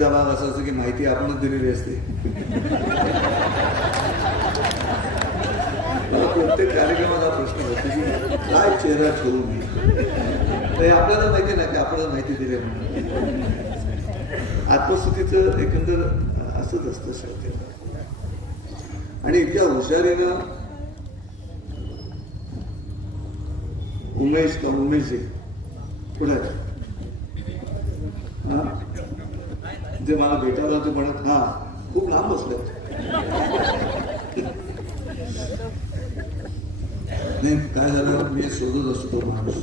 भाग असा असतो की माहिती आपणच दिलेली असते. प्रत्येक कार्यक्रमात हा प्रश्न होतो की काय चेहरा ठेवू मी. तर आपल्याला माहिती नाही की आपल्याला माहिती दिली म्हणून. आत्मस्तुतीचं एकंदर असंच असतं शेवटी. आणि इतक्या हुशारीनं उमेश पुढे जे मला भेटायला होते म्हणत हा खूप लांब बसले. नाही काय झालं, मी शोधत असतो तो माणूस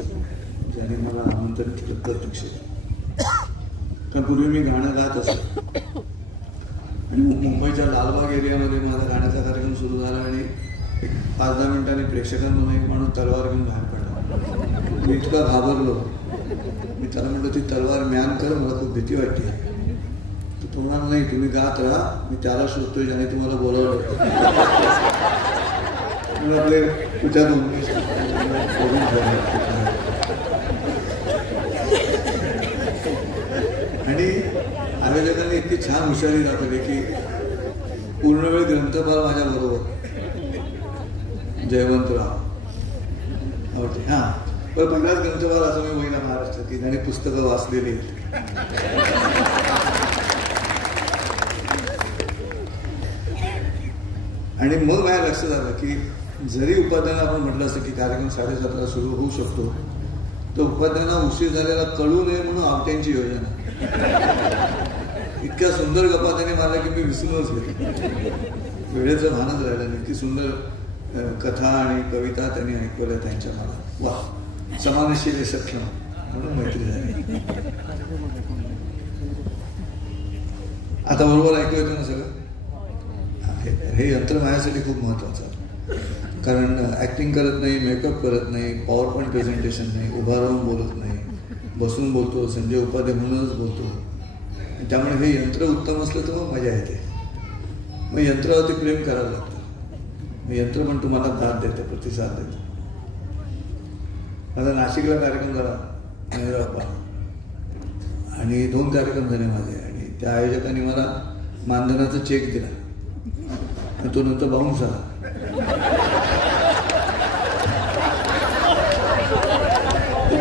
ज्याने मला आमंत्रण केलं प्रत्यक्षात. कारण पूर्वी मी गाणं गात असतो आणि मुंबईच्या लालबाग एरियामध्ये माझा गाण्याचा कार्यक्रम सुरू झाला आणि 5-10 मिनिटांनी प्रेक्षकांमधून एक माणूस तलवार घेऊन बाहेर पडला. मी इतका घाबरलो. मी त्याला म्हटलं ती तलवार म्यान कर, मला खूप भीती वाटते. तो म्हणाला नाही तुम्ही गात राहा, मी त्याला शोधतोय ज्याने तुम्हाला बोलावलं. आपले तुझ्या आणि आयोजकांनी इतकी छान हुशारी दाखवली की पूर्ण वेळ ग्रंथपाल माझ्या बरोबर जयवंतराव आवडते. हा पण पहिलाच ग्रंथपाल असं मी महिला महाराष्ट्रात की त्याने पुस्तकं वाचलेली. आणि मग माझ्या लक्षात आलं की जरी उपाध्यायांना आपण म्हटलं असतं की कार्यक्रम 7:30ला सुरू होऊ शकतो, तर उपाध्यायांना उशीर झालेला कळू नये म्हणून आवट्यांची योजना. इतक्या सुंदर गप्पा त्यांनी मारल्या की मी विसरूनच गेलो. वेळेचं भानच राहिलं नाही. इतकी सुंदर कथा आणि कविता त्यांनी ऐकवल्या त्यांच्या मला. वा, समानशील सक्षम म्हणून मैत्री झाली. आता बरोबर ऐकू येतं ना सगळं. हे यंत्र माझ्यासाठी खूप महत्वाचं आहे. कारण ऍक्टिंग करत नाही, मेकअप करत नाही, पॉवर पॉईंट प्रेझेंटेशन नाही, उभा राहून बोलत नाही, बसून बोलतो, संजय उपाध्याय म्हणूनच बोलतो. त्यामुळे हे यंत्र उत्तम असलं तर मग मजा येते. मग यंत्रावरती प्रेम करावं लागतं. मग यंत्र पण तुम्हाला दाद देतं, प्रतिसाद देतं. माझा नाशिकला कार्यक्रम झाला बाप्पा आणि 2 कार्यक्रम झाले माझे. आणि त्या आयोजकांनी मला मानधनाचा चेक दिला. तो नंतर बाउन्स झाला.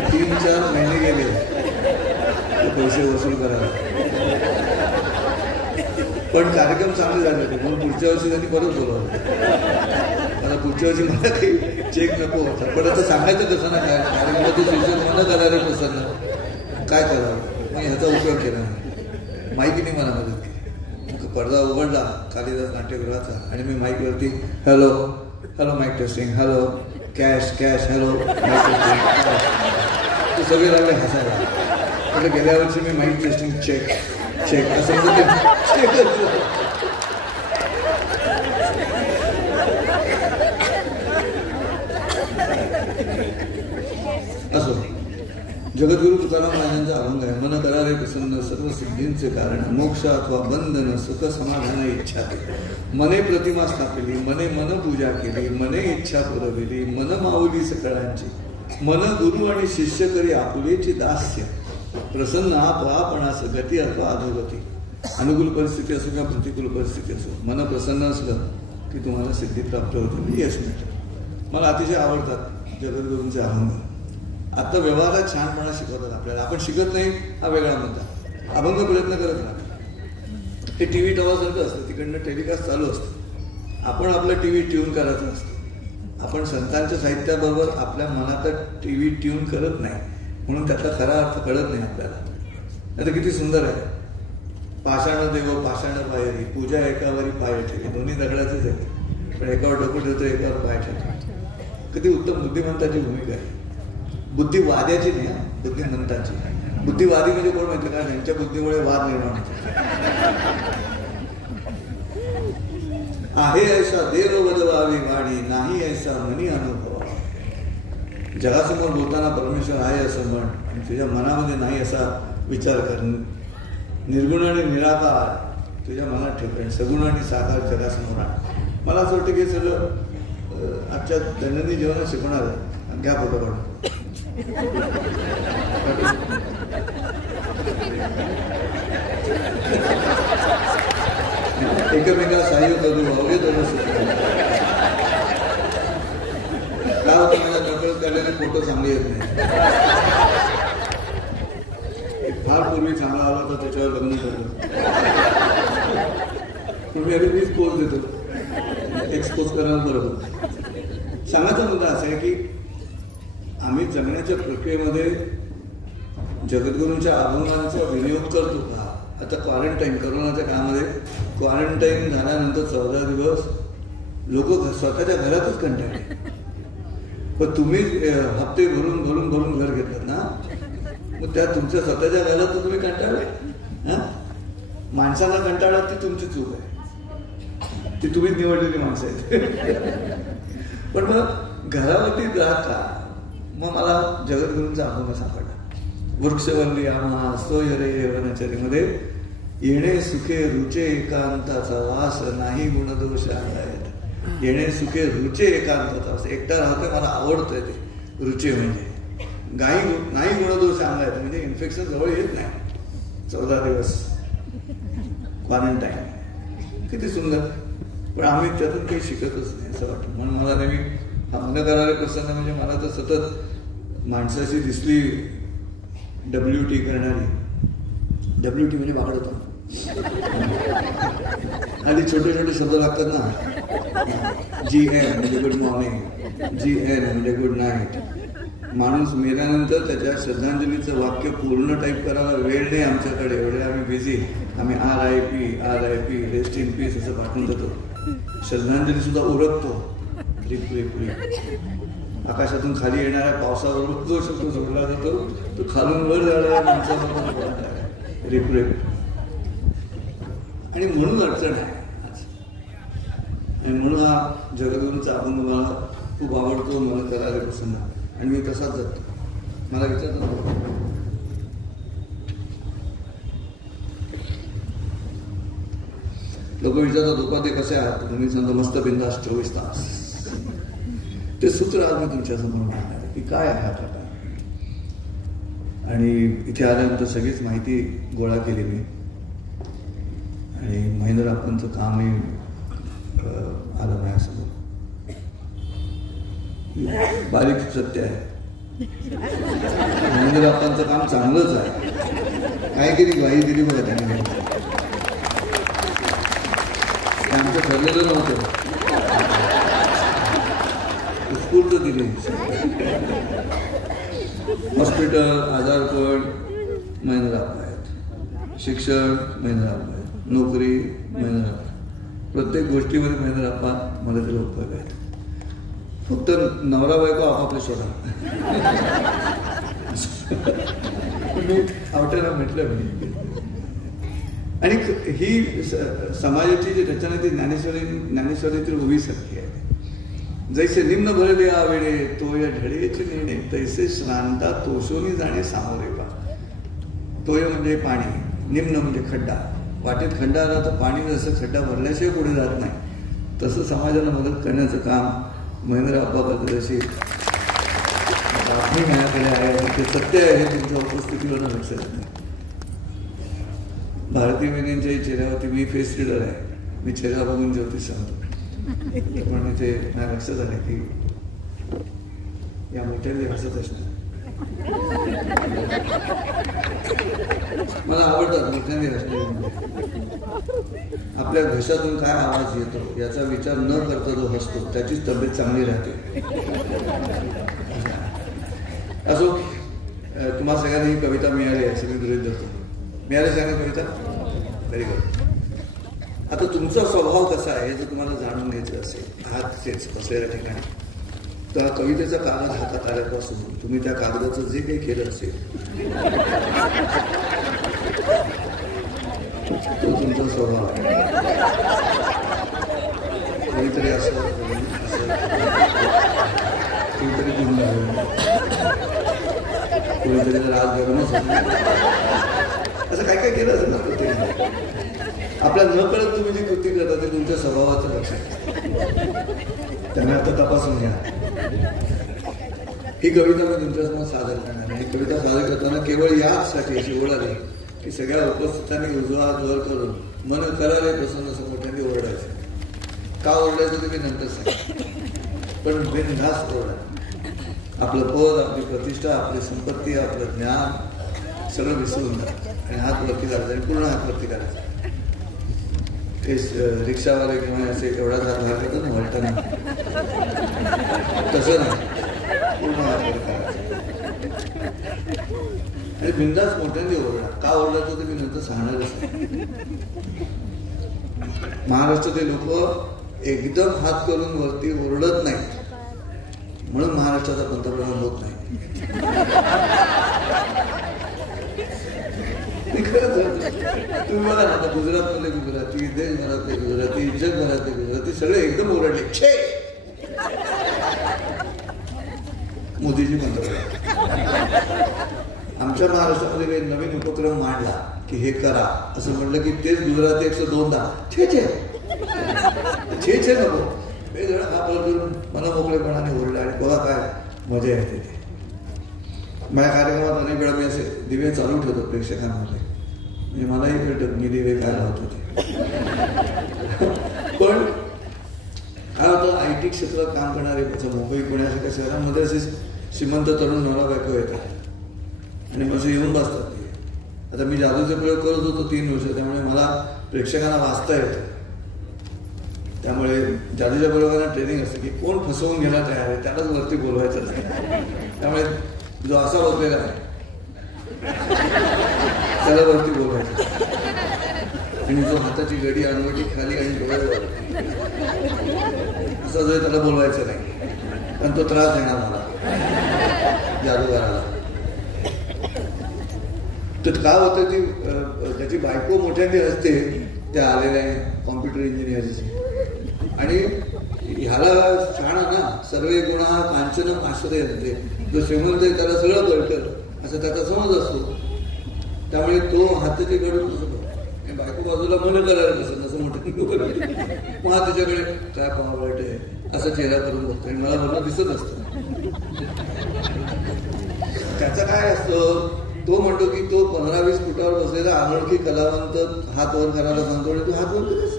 3-4 महिने गेले ते पैसे वसूल करायला. पण कार्यक्रम चांगले झाले होते म्हणून पुढच्या वर्षी त्यांनी परत बोलावलं. मला पुढच्या वर्षी मला काही चेक नको होता. पण आता सांगायचं कसं ना काय कार्यक्रमाचे शिक्षक मला करायला प्रसन्न काय करावं. मी ह्याचा उपयोग केला नाही. माहितीने मला मदत केली. पडदा उघडला कालिदास नाट्यगृहाचा आणि मी माईकवरती hello hello mic testing, hello cash cash, hello mic testing. ते सगळे लागले हसायला. म्हणजे गेल्या वर्षी मी माईक टेस्टिंग चेक चेक असं असो. जगद्गुरु तुकाराम महाराजांचा अभंग आहे. मन करारे प्रसन्न सर्व सिद्धींचे कारण, मोक्ष अथवा बंधन सुख समाधान इच्छा केली. मने प्रतिमा स्थापिली, मने मन पूजा केली, मने इच्छा पुरविली, मन माऊली सकळांची, मन गुरु आणि शिष्य करी आपुलेची दास्य, प्रसन्न आप आपणास गती अथवा अधोगती. अनुकूल परिस्थिती असो किंवा प्रतिकूल परिस्थिती असो, मन प्रसन्न असलं की तुम्हाला सिद्धी प्राप्त होते, यश मिळतं. मला अतिशय आवडतात जगद्गुरूंचे अभंग. आता व्यवहारात छानपणा शिकवतात आपल्याला. आपण शिकत नाही हा वेगळा मुद्दा. अभंग प्रयत्न करत राहतो. हे टीव्ही टॉवरसारखं असतं, तिकडनं टेलिकास्ट चालू असतं. आपण आपलं टीव्ही ट्यून करायचं असतं. आपण संतांच्या साहित्याबरोबर आपल्या मनात टीव्ही ट्यून करत नाही म्हणून त्यातला खरा अर्थ कळत नाही आपल्याला. आता किती सुंदर आहे. पाषाण देव पाषाण बाहेरी, पूजा एकावरी पाय ठेवी. दोन्ही दगडाचेच आहे, पण एकावर डोकं ठेवतो, एकावर पाय ठेवतो. किती उत्तम बुद्धिमंताची भूमिका आहे. बुद्धिवाद्याची नाही, बुद्धिमंताची. बुद्धिवादी म्हणजे कोण माहिती का, त्यांच्या बुद्धीमुळे वाद निर्माण होतो. आहे ऐसा देव वदवावी वाणी, नाही ऐसा मनी अनुभव. जगासमोर बोलताना परमेश्वर आहे असं म्हण आणि तुझ्या मनामध्ये नाही असा विचार कर. निर्गुण आणि निराकार तुझ्या मनात ठेव. सगुण आणि साकार जगासमोर आण. मला असं वाटतं की सगळं आजच्या दैनंदिन जीवनात शिकवणार आहे. घ्या फोटो काढून. एकमेकाला सहाय्य करू अवघे दोन सूत्र. काय होतं, माझ्या नकळत काढलेले फोटो चांगले येत नाही. फार पूर्वी चांगला आला तर त्याच्यावर लग्न करतो. तुम्ही अगदी मीच पोच देतो, एक्सपोज करायला बरोबर. सांगायचा मुद्दा असा आहे की आम्ही जगण्याच्या प्रक्रियेमध्ये जगद्गुरूंच्या अभंगांचा विनियोग करतो का? आता क्वारंटाईन, करोनाच्या काळामध्ये क्वारंटाईन झाल्यानंतर 14 दिवस लोक स्वतःच्या घरातच कंटाळले. पण तुम्ही हप्ते भरून भरून भरून घर घेतलं ना, मग त्या तुमच्या स्वतःच्या घरात तुम्ही कंटाळले. माणसाला कंटाळत ती तुमची चूक आहे, ती तुम्हीच निवडलेली माणसं आहेत. पण मग घरावरती राहत का? मग मला जगद्गुरूंचा अभंग सापडला. वृक्षवल्ली आम्हा सोय रे वनचरीमध्ये येणे सुखे रुचे एकांताचा वास नाही गुणदोष आहेत. येणे सुखे रुचे एकांताचा वास. एकटा राहतोय, मला आवडतंय ते रुचे म्हणजे नाही गुणदोष सांगायचं म्हणजे इन्फेक्शन जवळ येत नाही. 14 दिवस क्वारंटाईन किती सुंदर. पण आम्ही त्यातून काही शिकतच नाही असं वाटतं. म्हणून मला नेहमी अभंग करायला प्रसन्न म्हणजे मला तर सतत माणसाची दिसली WT करणारी. WT म्हणजे वाकडतो. आधी छोटे छोटे शब्द लागतात ना. GN म्हणजे गुड मॉर्निंग, GN म्हणजे गुड नाईट. माणूस मेल्यानंतर त्याच्या श्रद्धांजलीचं वाक्य पूर्ण टाईप करायला वेळ नाही आमच्याकडे, एवढे आम्ही बिझी. आम्ही RIP रेस्ट इन पीस असं पाठवून देतो. श्रद्धांजली सुद्धा उरकतो. आकाशातून खाली येणाऱ्या पावसाबरोबर जो शब्द जोडला जातो तो खालून वर जाणाऱ्या माणसाबरोबर रिप. आणि म्हणून अडचण आहे. आणि म्हणून हा जगद्गुरूंचा अभंग मला खूप आवडतो, मला करायला प्रसन्न. आणि मी तसाच जातो. मला विचारतो लोक विचारतात दुपारी कसे आहात, तुम्ही सांगतो मस्त बिंदास 24 तास. ते सूत्र आज मी तुमच्यासमोर मांडणार आहे की काय आहे हा प्रकार. आणि इथे आल्यानंतर सगळीच माहिती गोळा केली मी. आणि महेंद्र आपणचं कामही आलं माझ्यासमोर. बारीक सत्य आहे, महेंद्र आपणचं काम चांगलंच आहे. काय केली ग्वाही दिली बघा त्याने. आमचं ठरलेलं नव्हतं, उत्स्फूर्त दिली. हॉस्पिटल, आजारपण महेंद्र आप्पा आहेत, शिक्षण महेंद्र आप्पा आहेत, नोकरी महेंद्र आप्पा. प्रत्येक गोष्टीमध्ये महेंद्र आप्पा मदतीला उपयोग आहेत. फक्त नवरा बायको आपापले शोधा. मी आवटायला म्हटलं मी. आणि ही समाजाची जी रचना ती ज्ञानेश्वरीतील उभीसारखी आहे. जैसे निम्न भरले आवेळे तोय ढळेचे नेणे तैसे श्रांता तोषोनी जाणे सामोरे पा. तोय म्हणजे पाणी, निम्न म्हणजे खड्डा. वाटेत खड्डा आला तर पाणी जसं खड्डा भरल्याशिवाय पुढे जात नाही, तसं समाजाला मदत करण्याचं काम महेंद्र आप्पा करतात. अशी बातमी माझ्याकडे आहे, ते सत्य आहे हे तुमच्या उपस्थितीवर लक्षात नाही. भारती मेनेंच्या चेहऱ्यावरती मी फेस रीडर आहे, मी चेहरा बघून ज्योतिष सांगतो. पण ते मला लक्षात आलं की या मोठ्याने हसत असणार. मला आवडतात मोठ्याने हसणे. आपल्या घशातून काय आवाज येतो याचा विचार न करता जो हसतो त्याचीच तब्येत चांगली राहते. असो, तुम्हा सगळ्यांना ही कविता मिळाली आहे, सगळी गृहीत धरतो. मिळाली सगळ्यांना कविता? Very good. आता तुमचा स्वभाव कसा आहे हे जर तुम्हाला जाणून घ्यायचं असेल, हातचेच बसलेल्या ठिकाणी, तर कवितेचा कागद हातात आल्यापासून तुम्ही त्या कागदाचं जे काही केलं असेल तो तुमचा स्वभाव आहे. कोणीतरी असं कोणीतरी गुन्हा कोणीतरी राज गरमच असं काय काय केलं असेल ना प्रत्येक. आपल्या न कळत तुम्ही जी कृती करता ते तुमच्या स्वभावाचं लक्ष आहे. त्यामुळे आता तपासून घ्या. ही कविता मी तुमच्यासमोर सादर करणार आहे. ही कविता सादर करताना केवळ याचसाठी अशी ओढ आली की सगळ्या उपस्थितांनी उजवा हात वर करून मन करा रे प्रसन्न असं मोठ्यांनी ओरडायचं. का ओरडायचं तुम्ही नंतर सांगा, पण बिनधास्त ओरडा. आपलं पद, आपली प्रतिष्ठा, आपली संपत्ती, आपलं ज्ञान सगळं विसरून जा आणि हात वरती करायचा आणि पूर्ण हात वरती करायचा. ते रिक्षावाले किंवा असे एवढा हात बाहेर करतो ना वळताना, तसं नाही, पूर्ण हात वर करायचा आणि बिनधास्त मोठ्यांनी ओरडा. का ओरडायचं ते मी नंतर सांगणारच. महाराष्ट्रातील लोक एकदम हात करून वरती ओरडत नाहीत, म्हणून महाराष्ट्राचा पंतप्रधान होत नाही. तुम्ही बघा ना, आता गुजरातमधले गुजराती, देशभरातले गुजराती, जगभरातले गुजराती सगळे एकदम ओरडले, छे मोदीजी पंतप्रधान. आमच्या महाराष्ट्रामध्ये काही नवीन उपक्रम मांडला की हे करा असं म्हटलं की तेच गुजराती 102दा छे छे छे छे नको, हे जण हा करून मला मोकळेपणाने ओरडला आणि बघा काय मजा येते. ते माझ्या कार्यक्रमात अनेक वेळा मी असे दिवे चालू ठेवतो प्रेक्षकांमध्ये, म्हणजे मलाही कळतं मी दिवे काय लावत होते. पण काय होतं, IT क्षेत्रात काम करणारे मुंबई पुण्यासारख्या शहरांमध्ये असे श्रीमंत तरुण नवरा बायको येतात आणि मग येऊन बसतात. आता मी जादूचे प्रयोग करत होतो 3 वर्ष, त्यामुळे मला प्रेक्षकांना वाचता येतं. त्यामुळे जादूच्या प्रयोगांना ट्रेनिंग असते की कोण फसवून घ्यायला तयार आहे त्यालाच वरती बोलवायचं असतं. त्यामुळे जो असा बसलेला आहे त्याला वरती बोलवायचं आणि जो हाताची गडी अनवटी खाली आणि डोळ्यावर असं जो त्याला बोलवायचं नाही, कारण तो त्रास देणार मला जादूगाराला. तर काय होतं ती त्याची बायको मोठ्याने असते त्या आलेल्या कॉम्प्युटर इंजिनियरची, आणि ह्याला छान ना सर्वे गुणा कांचन आश्रय, जो श्रीमंत आहे त्याला सगळं कळतं असं त्याचा समज असतो. त्यामुळे तो हाताची गडून असतो, बायको बाजूला मन करायला नसेल असं मोठं मग त्याच्याकडे काय पावट आहे असं चेहरा करून बघतो आणि मला म्हणून दिसत असतं. त्याचं काय असतं, तो म्हणतो की तो 15-20 फुटावर बसलेला अनोळखी कलावंत हात वर करायला सांगतो आणि तू हात वर करेस.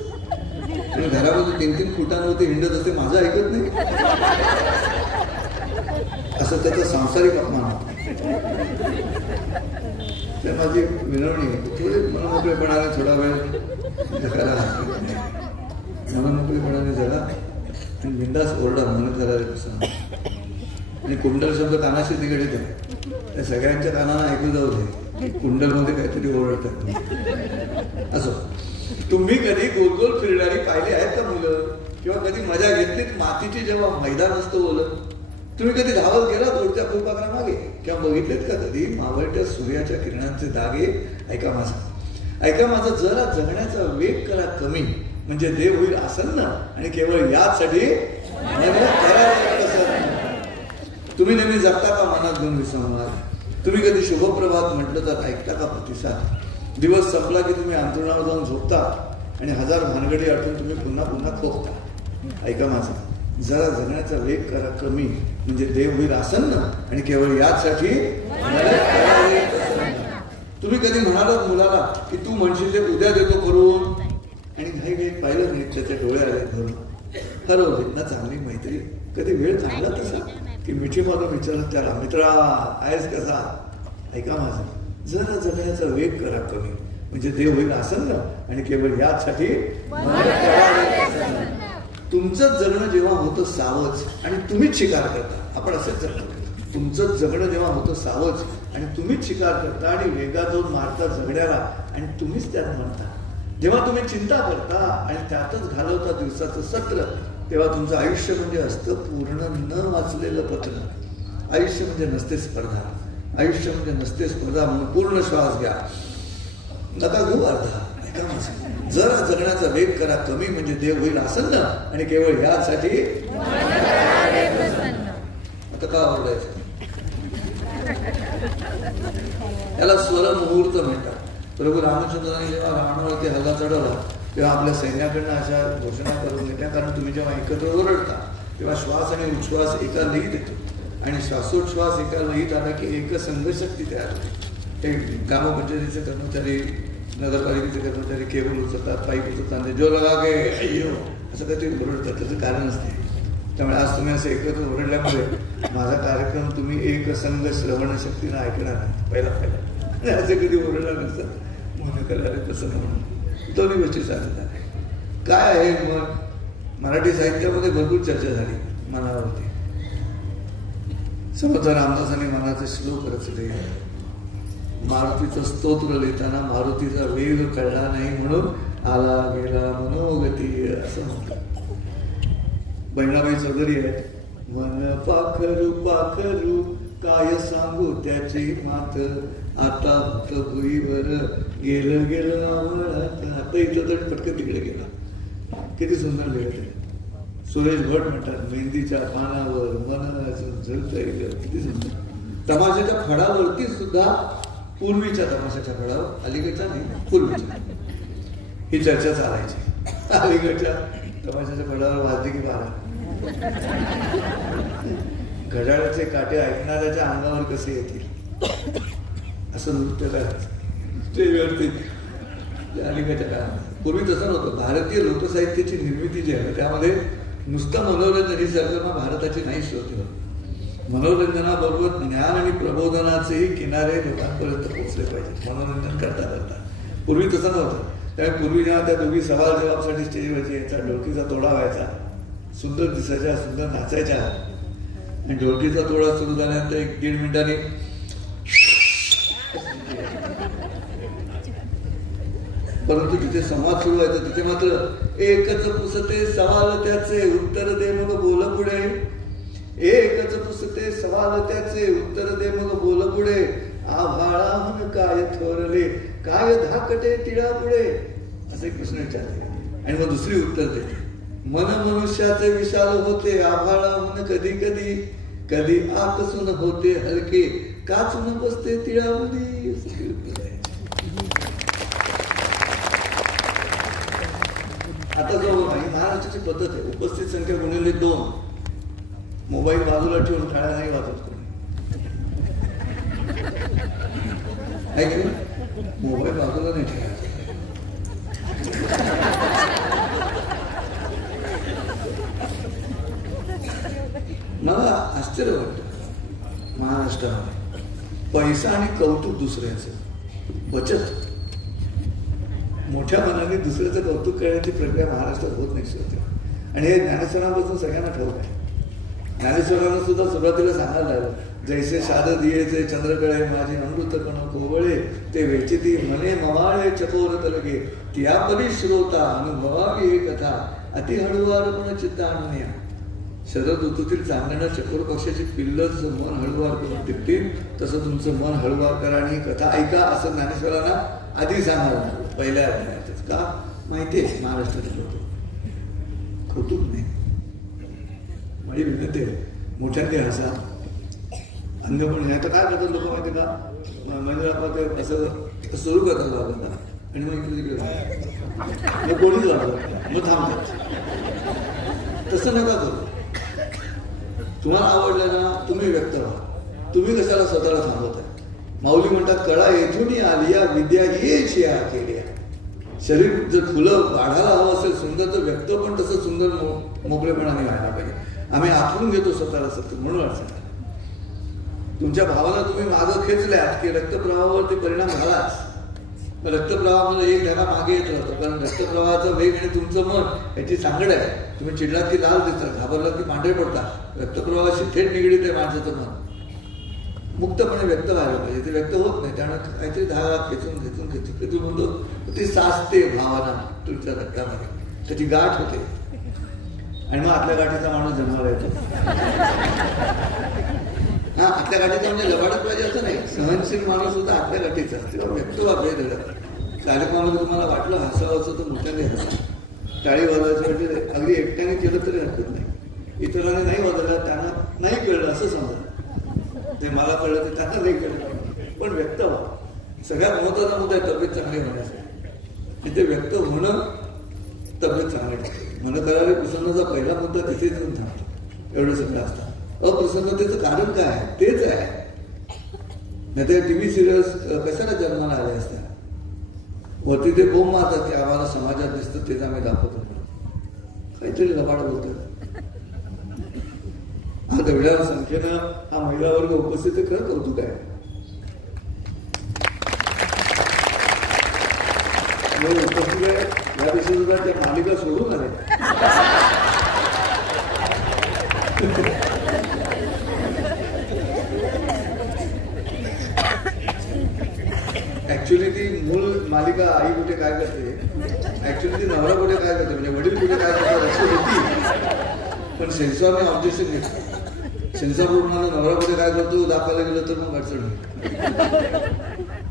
आणि घरामध्ये 3-3 फुटांवरती हिंडत असते, माझं ऐकत नाही असं त्याचा सांसारिक अपमान होता. ते माझी विनवणी आहे, थोडे मनमोकळेपणाने थोडा वेळ जगायला मनमोकळेपणाने जगा आणि बिंदास ओरडा मन करायला कसं. आणि कुंडल शब्द कानाशी निगडीत आहे, त्या सगळ्यांच्या कानाला ऐकू जाऊ दे, कुंडलमध्ये काहीतरी ओरडतात. असं तुम्ही कधी गोल गोल फिरणारी पाहिली आहेत का मुलं, किंवा कधी मजा घेतलीत मातीची जेव्हा मैदान असतं बोलत, तुम्ही कधी धावत गेला दूरच्या फुलपाखरामागे, किंवा बघितलेत का कधी मावळत्या सूर्याच्या किरणांचे दागे. ऐका माझा जरा जगण्याचा वेग करा कमी, म्हणजे देव होईल आसन्न आणि केवळ यासाठी तुम्ही नेहमी जगता का मनात घेऊन विसंवाद. तुम्ही कधी शुभप्रभात म्हटलं तर ऐकता का प्रतिसाद. दिवस संपला की तुम्ही अंतरुणावर जाऊन झोपता आणि 1000 भानगडी आठवून तुम्ही पुन्हा पुन्हा खोकता. ऐका माझा जरा जगण्याचा वेग करा कमी, म्हणजे देव होईल आसन्न आणि केवळ यासाठी. तुम्ही कधी म्हणालात मुलाला की तू म्हणशील ते उद्या देतो करून, आणि घाई पाहिलं नाही त्याचे डोळे आले धरून. हरवली ना चांगली मैत्री. कधी वेळ चांगला तसा की मिठी मारून विचारत त्याला, मित्रा आहेस कसा. ऐका माझं जरा जगण्याचा वेग करा कमी, म्हणजे देव होईल आसन्न आणि केवळ यासाठी. तुमचं जगणं जेव्हा होतं सावज आणि तुम्हीच शिकार करता, आपण असंच जगतो. तुमचं जगणं जेव्हा होतं सावज आणि तुम्हीच शिकार करता आणि वेगात जाऊन मारता जगण्याला आणि तुम्हीच त्यात म्हणता. जेव्हा तुम्ही चिंता करता आणि त्यातच घालवता दिवसाचं सत्र, तेव्हा तुमचं आयुष्य म्हणजे असतं पूर्ण न वाचलेलं पत्र. आयुष्य म्हणजे नसते स्पर्धा, आयुष्य म्हणजे नसते स्पर्धा. म्हणून पूर्ण श्वास घ्या, नका घेऊ अर्धा. जरा जगण्याचा वेग करा कमी, म्हणजे देव होईल आसन्न आणि केवळ यासाठी. आता का आवडायचं याला स्वर मुहूर्त म्हणतात. प्रभू रामचंद्राने जेव्हा रावणावरती हल्ला चढवला तेव्हा आपल्या सैन्याकडनं अशा घोषणा करून घेतल्या, कारण तुम्ही जेव्हा एकत्र ओरडता तेव्हा श्वास आणि उच्छ्वास एका लयीत येतो आणि श्वासोच्छ्वास एका लयीत आला की एक संघशक्ती तयार होते. ते ग्रामपंचायतीचे कर्मचारी, नगरपालिकेचे कर्मचारी केबल उचलतात, पाईप उचलतात, जो लगा के अय्यो असं काहीतरी ओरडतात. त्याचं कारण असते. त्यामुळे आज तुम्ही असं एकत्र ओरडल्यामुळे माझा कार्यक्रम तुम्ही एकसंग श्रवणशक्तीनं ऐकणार आहात. पहिला असे कधी ओरडला नसतं. मन कलारे प्रसन्न म्हणून दोन्ही गोष्टी चालत आहे. काय आहे मन? मराठी साहित्यामध्ये भरपूर चर्चा झाली मनावरती. समर्थ रामदासांनी मनाचे श्लोक रचले. मारुतीचं स्तोत्र लिहिताना मारुतीचा वेग कळला नाही म्हणून आला गेला मनोगती असं म्हणतात. बहिणाबाई चौधरी आहे. मन पाखरू पाखरू काय सांगू त्याची मात, आता फक्त भुईवर गेलं गेलं आवळात. आता इथं तर पटकन तिकडे गेला. किती सुंदर लिहिलं. सुरेश भट म्हणतात मेहंदीच्या पानावर मन झळत येईल. किती सुंदर. तमाशाच्या फळावरती सुद्धा, पूर्वीच्या तमाशाच्या फळावर, अलीकडच्या नाही पूर्वीच्या, ही चर्चा चालायची. अलीकडच्या तमाशाच्या फळावर वाजली की 12. घड्याळाचे काटे ऐकणाऱ्याच्या अंगावर कसे येतील असं नृत्य करायचं स्टेजवरती अलीकडच्या काळात. पूर्वी तसं नव्हतं. भारतीय लोकसाहित्याची निर्मिती जी आहे त्यामध्ये नुसतं मनोरंजन ही संकल्पना भारताची नाहीच होती. मनोरंजनाबरोबर ज्ञान आणि प्रबोधनाचेही किनारे लोकांपर्यंत पोहोचले पाहिजे मनोरंजन करता करता. पूर्वी तसं नव्हतं. त्यामुळे पूर्वी जेव्हा त्या दोघी सवाल जबाबसाठी स्टेजवरती यायचा, ढोलकीचा तोडा व्हायचा, सुंदर दिसायच्या, सुंदर नाचायच्या, आणि ढोलकीचा तोडा सुरू झाल्यानंतर 1-1.5 मिनिटांनी परंतु जिथे संवाद सुरू व्हायचा तिथे मात्र एकच पुसते सवाल त्याचे उत्तर दे मग बोल पुढे. एकच पुसते सवाल त्याचे उत्तर दे मग बोल पुढे. आभाळाहून काय थोरले काय धाकटे तिळा पुढे असे प्रश्न विचारले आणि मग दुसरी उत्तर देते. मन मनुष्याचे विशाल होते आभाळाहून कधी कधी, कधी आकसून होते हलके काचून बसते तिळामध्ये. आता जो महाराष्ट्राची पद्धत आहे, उपस्थित संख्या गुणिले 2. मोबाईल बाजूला ठेवून टाळ्या नाही वाजत कोणी. आहे की नाही? मोबाईल बाजूला नाही ठेवायचा. मला आश्चर्य वाटतं महाराष्ट्रामध्ये पैसा आणि कौतुक दुसऱ्याचं, बचत, मोठ्या मनाने दुसऱ्याचं कौतुक करण्याची प्रक्रिया महाराष्ट्रात होत नाही. आणि हे ज्ञानेश्वरांपासून सगळ्यांना ठाऊक आहे. ज्ञानेश्वरांना सुद्धा सुरुवातीला सांगायला लागलं, जैसे शाद दियेचे चंद्रकळे माझे अमृत कण कोवळे, ते वेचिती मने मवाळे चकोर तलगे, त्यापरी श्रोता अनुभवावी ही कथा, अति हळुवार पण चित्त आणून. शरद ऋतूतील चांदण्या चकोर पक्षाची पिल्ल जसं मन हळुवार करून टिपतील तसं तुमचं मन हळुवार करा आणि कथा ऐका असं ज्ञानेश्वरांना आधी सांगायला लागलं पहिल्या अध्यायातच. का माहिती आहे महाराष्ट्रातील लोक कौतुक नाही. माझी विनंती आहे मोठ्यांनी हसा अंग पण आता काय करतात लोक माहिती का, म्हणजे आपण ते असं सुरू करतात बाबांना आणि मग इकडे तिकडे मग कोणीच वाटलं मग थांबतात. तसं नका करू. तुम्हाला आवडलं ना तुम्ही व्यक्त व्हा. तुम्ही कशाला स्वतःला थांबवताय. माऊली म्हणतात कळा येथून आली या विद्या येची केली. शरीर जर फुलं वाढायला हवं असेल सुंदर तर व्यक्त पण तसं सुंदर मोकळेपणाने व्हायला पाहिजे. आम्ही आखून घेतो स्वतःला सत्य म्हणून अडचण. तुमच्या भावाला तुम्ही मागं खेचल्यात की रक्तप्रवाहावरती परिणाम झालाच. रक्तप्रवाहामध्ये एक धडा मागे येत राहतो कारण रक्तप्रवाहाचा वेग आणि तुमचं मन याची सांगड आहे. तुम्ही चिडलात की लाल दिसतात, घाबरलात की पांढरे पडतात. रक्तप्रवाहाशी थेट निगडीत आहे माणसाचं मन. मुक्तपणे व्यक्त व्हायला पाहिजे. ते व्यक्त होत नाही त्यामुळे काहीतरी धारा खेचून खेचून खेचून खेचून म्हणतो ती साचते भावना तुमच्या रक्तामध्ये, त्याची गाठ होते आणि मग आतल्या गाठीचा माणूस जन्माला येतो. हा आतल्या गाठीचा म्हणजे लबाडत पाहिजे असं नाही. सहनशील माणूस सुद्धा आतल्या गाठीचा किंवा व्यक्त व्हावे. कार्यक्रमामध्ये तुम्हाला वाटलं हसावाचं तर मोठ्याने हसा. टाळी वाजवायचं म्हणजे अगदी एकट्याने केलं तरी हरकत नाही. इतरांनी नाही वाजवलं त्यांना नाही कळलं असं समजा. ते मला कळलं ते त्यांना नाही कळलं पण व्यक्त व्हा. सगळ्यात महत्वाचा मुद्दा आहे तब्येत चांगली होण्यासाठी. ते व्यक्त होणं तब्येत चांगली ठेवते. मन करायला प्रसन्नाचा पहिला मुद्दा तिथेच येऊन थांबतो. एवढं सगळं असतं. अप्रसन्नतेचं कारण काय आहे तेच आहे. नाही तर टीव्ही सिरियल्स कशाला जन्माला आल्या असत्या. वरती ते बोंब मारतात की आम्हाला समाजात दिसतं तेच आम्ही दाखवतो. काहीतरी लबाड बोलतो. हा तेवढ्या संख्येनं हा महिला वर्ग उपस्थित आहे, खरं कौतुक आहे. उपस्थित आहे यापेक्षा सुद्धा त्या मालिका सोडून आले. ऍक्च्युली ती मूळ मालिका आई कुठे काय करते, ऍक्च्युली ती नवरा कुठे काय करते, म्हणजे वडील कुठे काय करतात लक्ष देते. पण सेन्सॉरने ऑब्जेक्शन घेतलं. सेन्सॉर बोर्डमध्ये नवरा कुठे काय करतो दाखवायला गेलं तर मग अडचण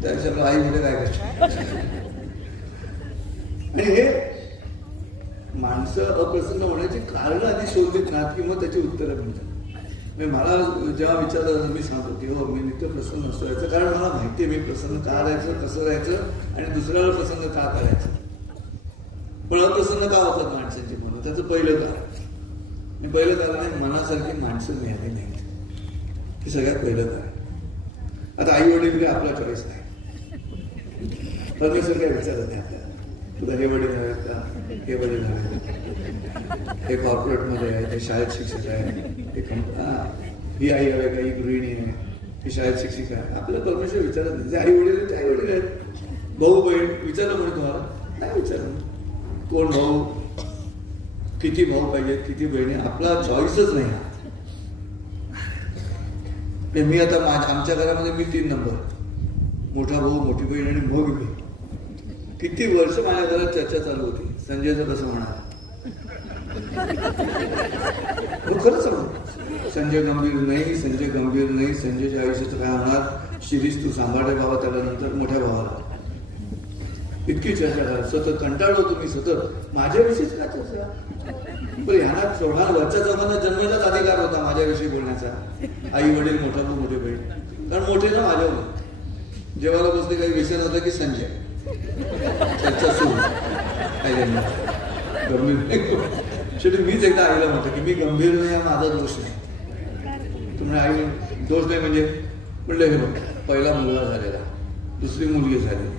त्याच्यामुळे आई कुठे काय करते. आणि हे माणसं अप्रसन्न होण्याची कारण आधी शोधलीत ना की मग त्याची उत्तरं मिळतात. मला जेव्हा विचारलं मी सांगतो की हो मी नित्य प्रसन्न असतो. याचं कारण मला माहिती आहे मी प्रसन्न का राहायचं, कसं राहायचं आणि दुसऱ्याला प्रसन्न का करायचं. पण अप्रसन्न का होतात माणसांची मनं, त्याचं पहिलं कारण. पहिलं कारण आहे मनासारखी माणसं मिळाली नाहीत. हे सगळ्यात पहिलं कारण. आता आई वडील आपला चॉईस नाही. परमेश्वर काय विचारत नाही आपल्याला तुला हे वडील हवेत का, हे वडील हवेत, हे कॉर्पोरेटमध्ये आहे, हे शाळेत शिक्षक आहे, ही आई हवे का, ही गृहिणी आहे, ही शाळेत शिक्षिका आहे. आपल्याला परमेश्वर विचारत नाही. जे आई वडील ते आई वडील आहेत. भाऊ बहीण विचारलं कोणी तुम्हाला नाही विचारलं. कोण भाऊ, किती भाऊ पाहिजेत, किती बहिणी, आपला चॉईसच नाही. मी आता आमच्या घरामध्ये मी 3 नंबर, मोठा भाऊ, मोठी बहीण आणि मग मी. किती वर्ष माझ्या घरात चर्चा चालू होती संजयचं कसं होणार. खरंच संजय गंभीर नाही, संजय गंभीर नाही, संजयच्या आयुष्याचं काय होणार, शिरीष तू सांभाळे बाबा त्याला नंतर मोठ्या भावाला. इतकी चर्चा करा, सतत कंटाळलो तुम्ही सतत माझ्याविषयीच काय चर्चा. पण ह्यांना 14 वर्षाचा जमाना जन्माचाच अधिकार होता माझ्याविषयी बोलण्याचा. आई वडील, मोठा भाऊ, मोठी बहीण. कारण मोठे ना माझ्यावर जेव्हाला बसले काही विषय नव्हता की संजय चर्चा सुरू. गंभीर नाही. शेवटी मीच एकदा आईला म्हणतो की मी गंभीर नाही, हा माझा दोष नाही. तुम्ही आई दोष नाही म्हणजे म्हणलं हे बघ, पहिला मुलगा झालेला, दुसरी मुलगी झालेली,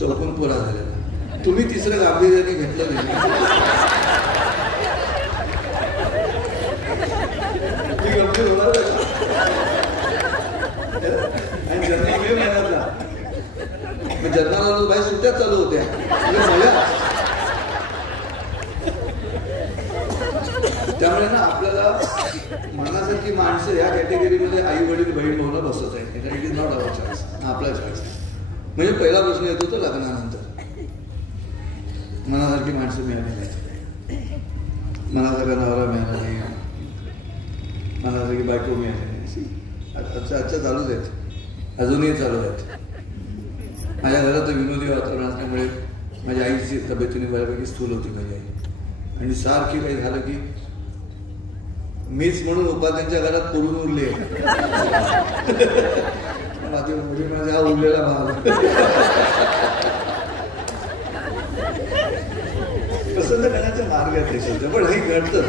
54 पोरा झालेला, तुम्ही तिसरं गांभीर्याने घेतलं नाही. मी गंभीर होणार आणि जन्म मे महिन्यातला जन्माला बाहेर सुट्ट्या चालू होत्या. त्यामुळे ना आपल्याला मनासारखी माणसं या कॅटेगरीमध्ये आई वडील बहीण भाऊला बसत आहे. It is not our choice, आपला चॉईस. म्हणजे पहिला प्रश्न येतो तो लग्नानंतर मनासारखी माणसं मिळाली नाही, मनासारखा नवरा मिळाला नाही, मनासारखी बायको मिळाली नाही. आजच्या चालूच आहेत, अजूनही चालू आहेत. माझ्या घरात विनोदी वातावरण असल्यामुळे माझ्या आईची तब्येतीने बऱ्यापैकी स्थूल होती माझी आई. आणि सारखी काही झालं की मीच म्हणून उपाध्यांच्या घरात पुरून उरले. माझा उरलेला भाव पसंत करण्याचे मार्ग आहेत देशाचे. पण हे घडतं.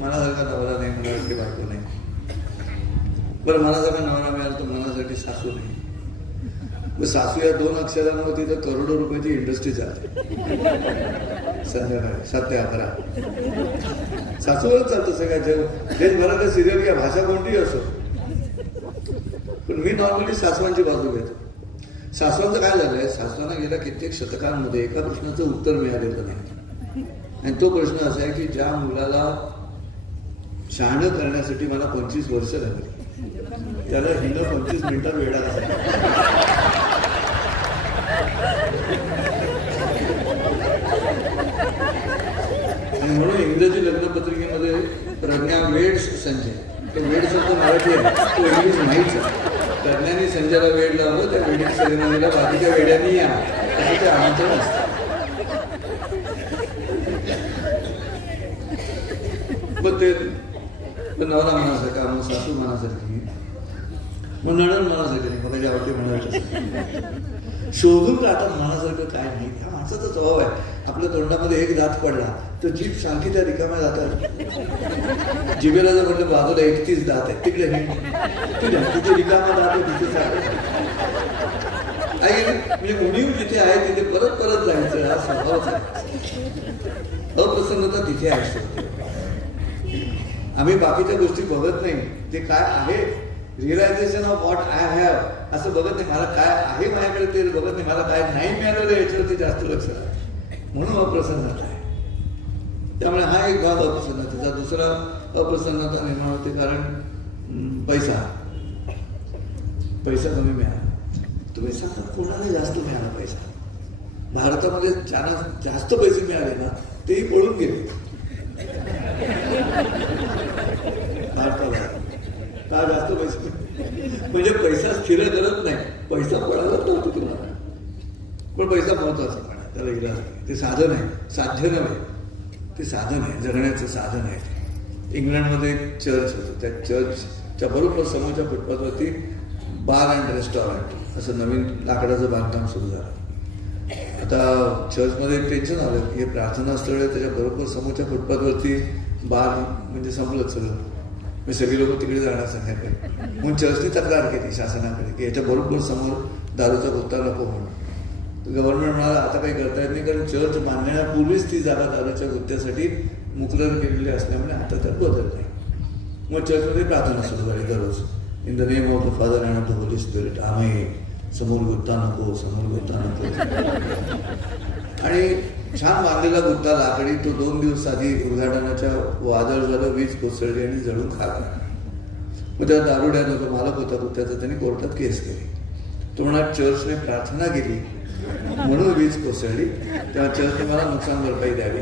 मनासारखा नवरा नाही, मनासारखी बायको नाही. बरं मनासारखा नवरा मिळाला तर मनासाठी सासू नाही. सासू या 2 अक्षरांवर तिथं करोडो रुपयाची इंडस्ट्री चालते. संध्याकाळी 7 ते 11 सासूवरच चालतं सगळ्या जग. देशभरातल्या सिरियल या भाषा कोणतीही असो. पण मी नॉर्मली सासवांची बाजू घेतो. सासवांचं काय झालंय, सासवांना गेल्या कित्येक शतकांमध्ये एका प्रश्नाचं उत्तर मिळालेलं नाही. आणि तो प्रश्न असा आहे की ज्या मुलाला शहाणं करण्यासाठी मला 25 वर्ष लागली त्याला हिनं 25 मिनिटात वेळा लागला. म्हणून इंग्रजी लग्नपत्रिकेमध्ये प्रज्ञा वेड्स संजय, तो वेड शब्द मराठी आहे, तो इंग्लिश नाहीच. प्रज्ञाने संजयला वेड लावलं, त्या वेडिंग सेरेमनीला बाकीच्या वेड्यांनी या असं ते आमंत्रण असतं. पण ते नवरा मनासारखा, मग सासू मनासारखी, मग नणन मनासारखी नाही, मग आवडते म्हणायचं. शोधून काढतात मनासारखं काय नाही. हा माणसाचा स्वभाव आहे. आपल्या तोंडामध्ये एक दात पडला तर जीभ सांगते त्या रिकाम्या दातात. जिभेला जर म्हटलं बाजूला 31 दात आहे, तिकडे तिथे रिकामा दात आहे, तिथे म्हणजे उणीव जिथे आहे तिथे परत परत जायचं हा स्वभावच आहे. अप्रसन्नता तिथे आहे. आम्ही बाकीच्या गोष्टी बघत नाही, ते काय आहे realisation of what I have असं बघत नाही. मला काय आहे माझ्याकडे ते बघत नाही, मला काय नाही मिळालेलं याच्यावरती जास्त लक्ष आहे, म्हणून अप्रसन्नता आहे. त्यामुळे हा एक भाग अप्रसन्नतेचा. दुसरा अप्रसन्नता निर्माण होते कारण पैसा कमी मिळाला. तुम्ही सांगा कोणाला जास्त मिळाला पैसा? भारतामध्ये ज्यांना जास्त पैसे मिळाले ना तेही पळून गेले. भारताला का जास्त पैसे म्हणजे पैसा स्थिर करत नाही, पैसा पळालाच नव्हतो तुम्हाला. पण पैसा महत्वाचा पण आहे, त्याला इलाज नाही. ते साधन आहे, साध्य नव्हे, ते साधन आहे, जगण्याचं साधन आहे. इंग्लंडमध्ये एक चर्च होतं, त्या चर्चच्या बरोबर समोरच्या फुटपाथवरती बार अँड रेस्टॉरंट असं नवीन लाकडाचं बांधकाम सुरू झालं. आता चर्चमध्ये एक टेन्शन आलं की हे प्रार्थना स्थळ आहे, त्याच्या बरोबर समोरच्या फुटपाथवरती बार म्हणजे संपलंच सगळं. मी सगळी लोक तिकडे जाणार संध्याकाळी. म्हणून चर्चनी तक्रार केली शासनाकडे की याच्या बरोबर समोर दारूचा गुत्ता नको म्हणून. गव्हर्नमेंट म्हणाला आता काही करता येत नाही, कारण चर्च बांधण्यापूर्वीच ती जागा दारूच्या गुत्त्यासाठी मुकरर केलेली असल्यामुळे आता त्यात बदल नाही. मग चर्चमध्ये प्रार्थना सुरू झाली दररोज, in the name of the father and of the Holy spirit. आम्ही समोर गुत्ता नको, समोर गुत्ता नको. आणि छान बांधलेला गुत्ता लाकडी, तो 2 दिवस आधी उद्घाटनाच्या वादळ झालं, वीज कोसळली आणि जळून खाक. मग त्या दारुड्यानं जो मालक होता गुत्त्याचा त्यांनी कोर्टात केस केली. तो म्हणा चर्चने प्रार्थना केली म्हणून वीज कोसळली, तेव्हा चर्चने मला नुकसान भरपाई द्यावी.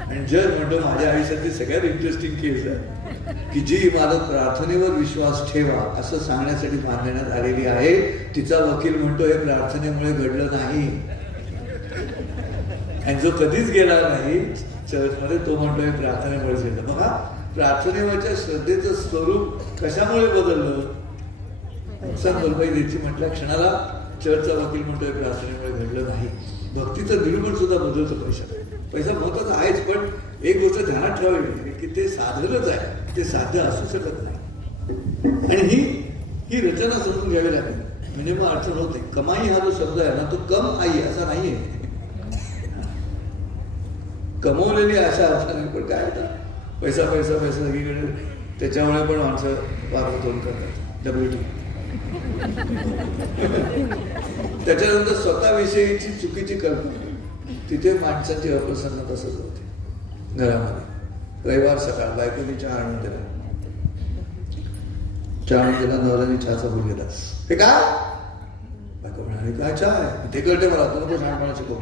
आणि जज म्हणतो माझ्या आयुष्यातली सगळ्यात इंटरेस्टिंग केस आहे की जी इमारत प्रार्थनेवर विश्वास ठेवा असं सांगण्यासाठी बांधण्यात आलेली आहे, तिचा वकील म्हणतो हे प्रार्थनेमुळे घडलं नाही. आणि जो कधीच गेला नाही चर्चमध्ये तो म्हणतो हे प्रार्थनेमुळे घडलं. बघा प्रार्थनेवरच्या श्रद्धेचं स्वरूप कशामुळे बदललं. नुकसान भरपाई द्यायची म्हटल्या क्षणाला चर्चचा वकील म्हणतोय प्रार्थनेमुळे घडलं नाही. भक्तीचं निरूपण सुद्धा बदलतं. पैसा महत्वाचा आहेच, पण एक गोष्ट ध्यानात ठेवावी की ते साधनच आहे, ते साध्य असू शकत नाही. आणि ही रचना समजून घ्यावी लागेल, म्हणजे मग अडचण होते. कमाई हा जो शब्द आहे ना तो कम आई असा नाहीये, कमवलेली अशा अर्थ नाही. पण काय होतं पैसा पैसा पैसा सगळीकडे, त्याच्यामुळे पण माणसं वागवतोल करतात. WT. त्याच्यानंतर स्वतःविषयीची चुकीची कल्पना, तिथे माणसाची अप्रसन्नता तसंच होते. घरामध्ये रविवार सकाळ बायकोनी चहा आणून दिला, नवऱ्याने चहाचा भूल घेतला. हे काय बायको म्हणाली काय चहा आहे ते कळते मला, तू नको छानपणा शिकव.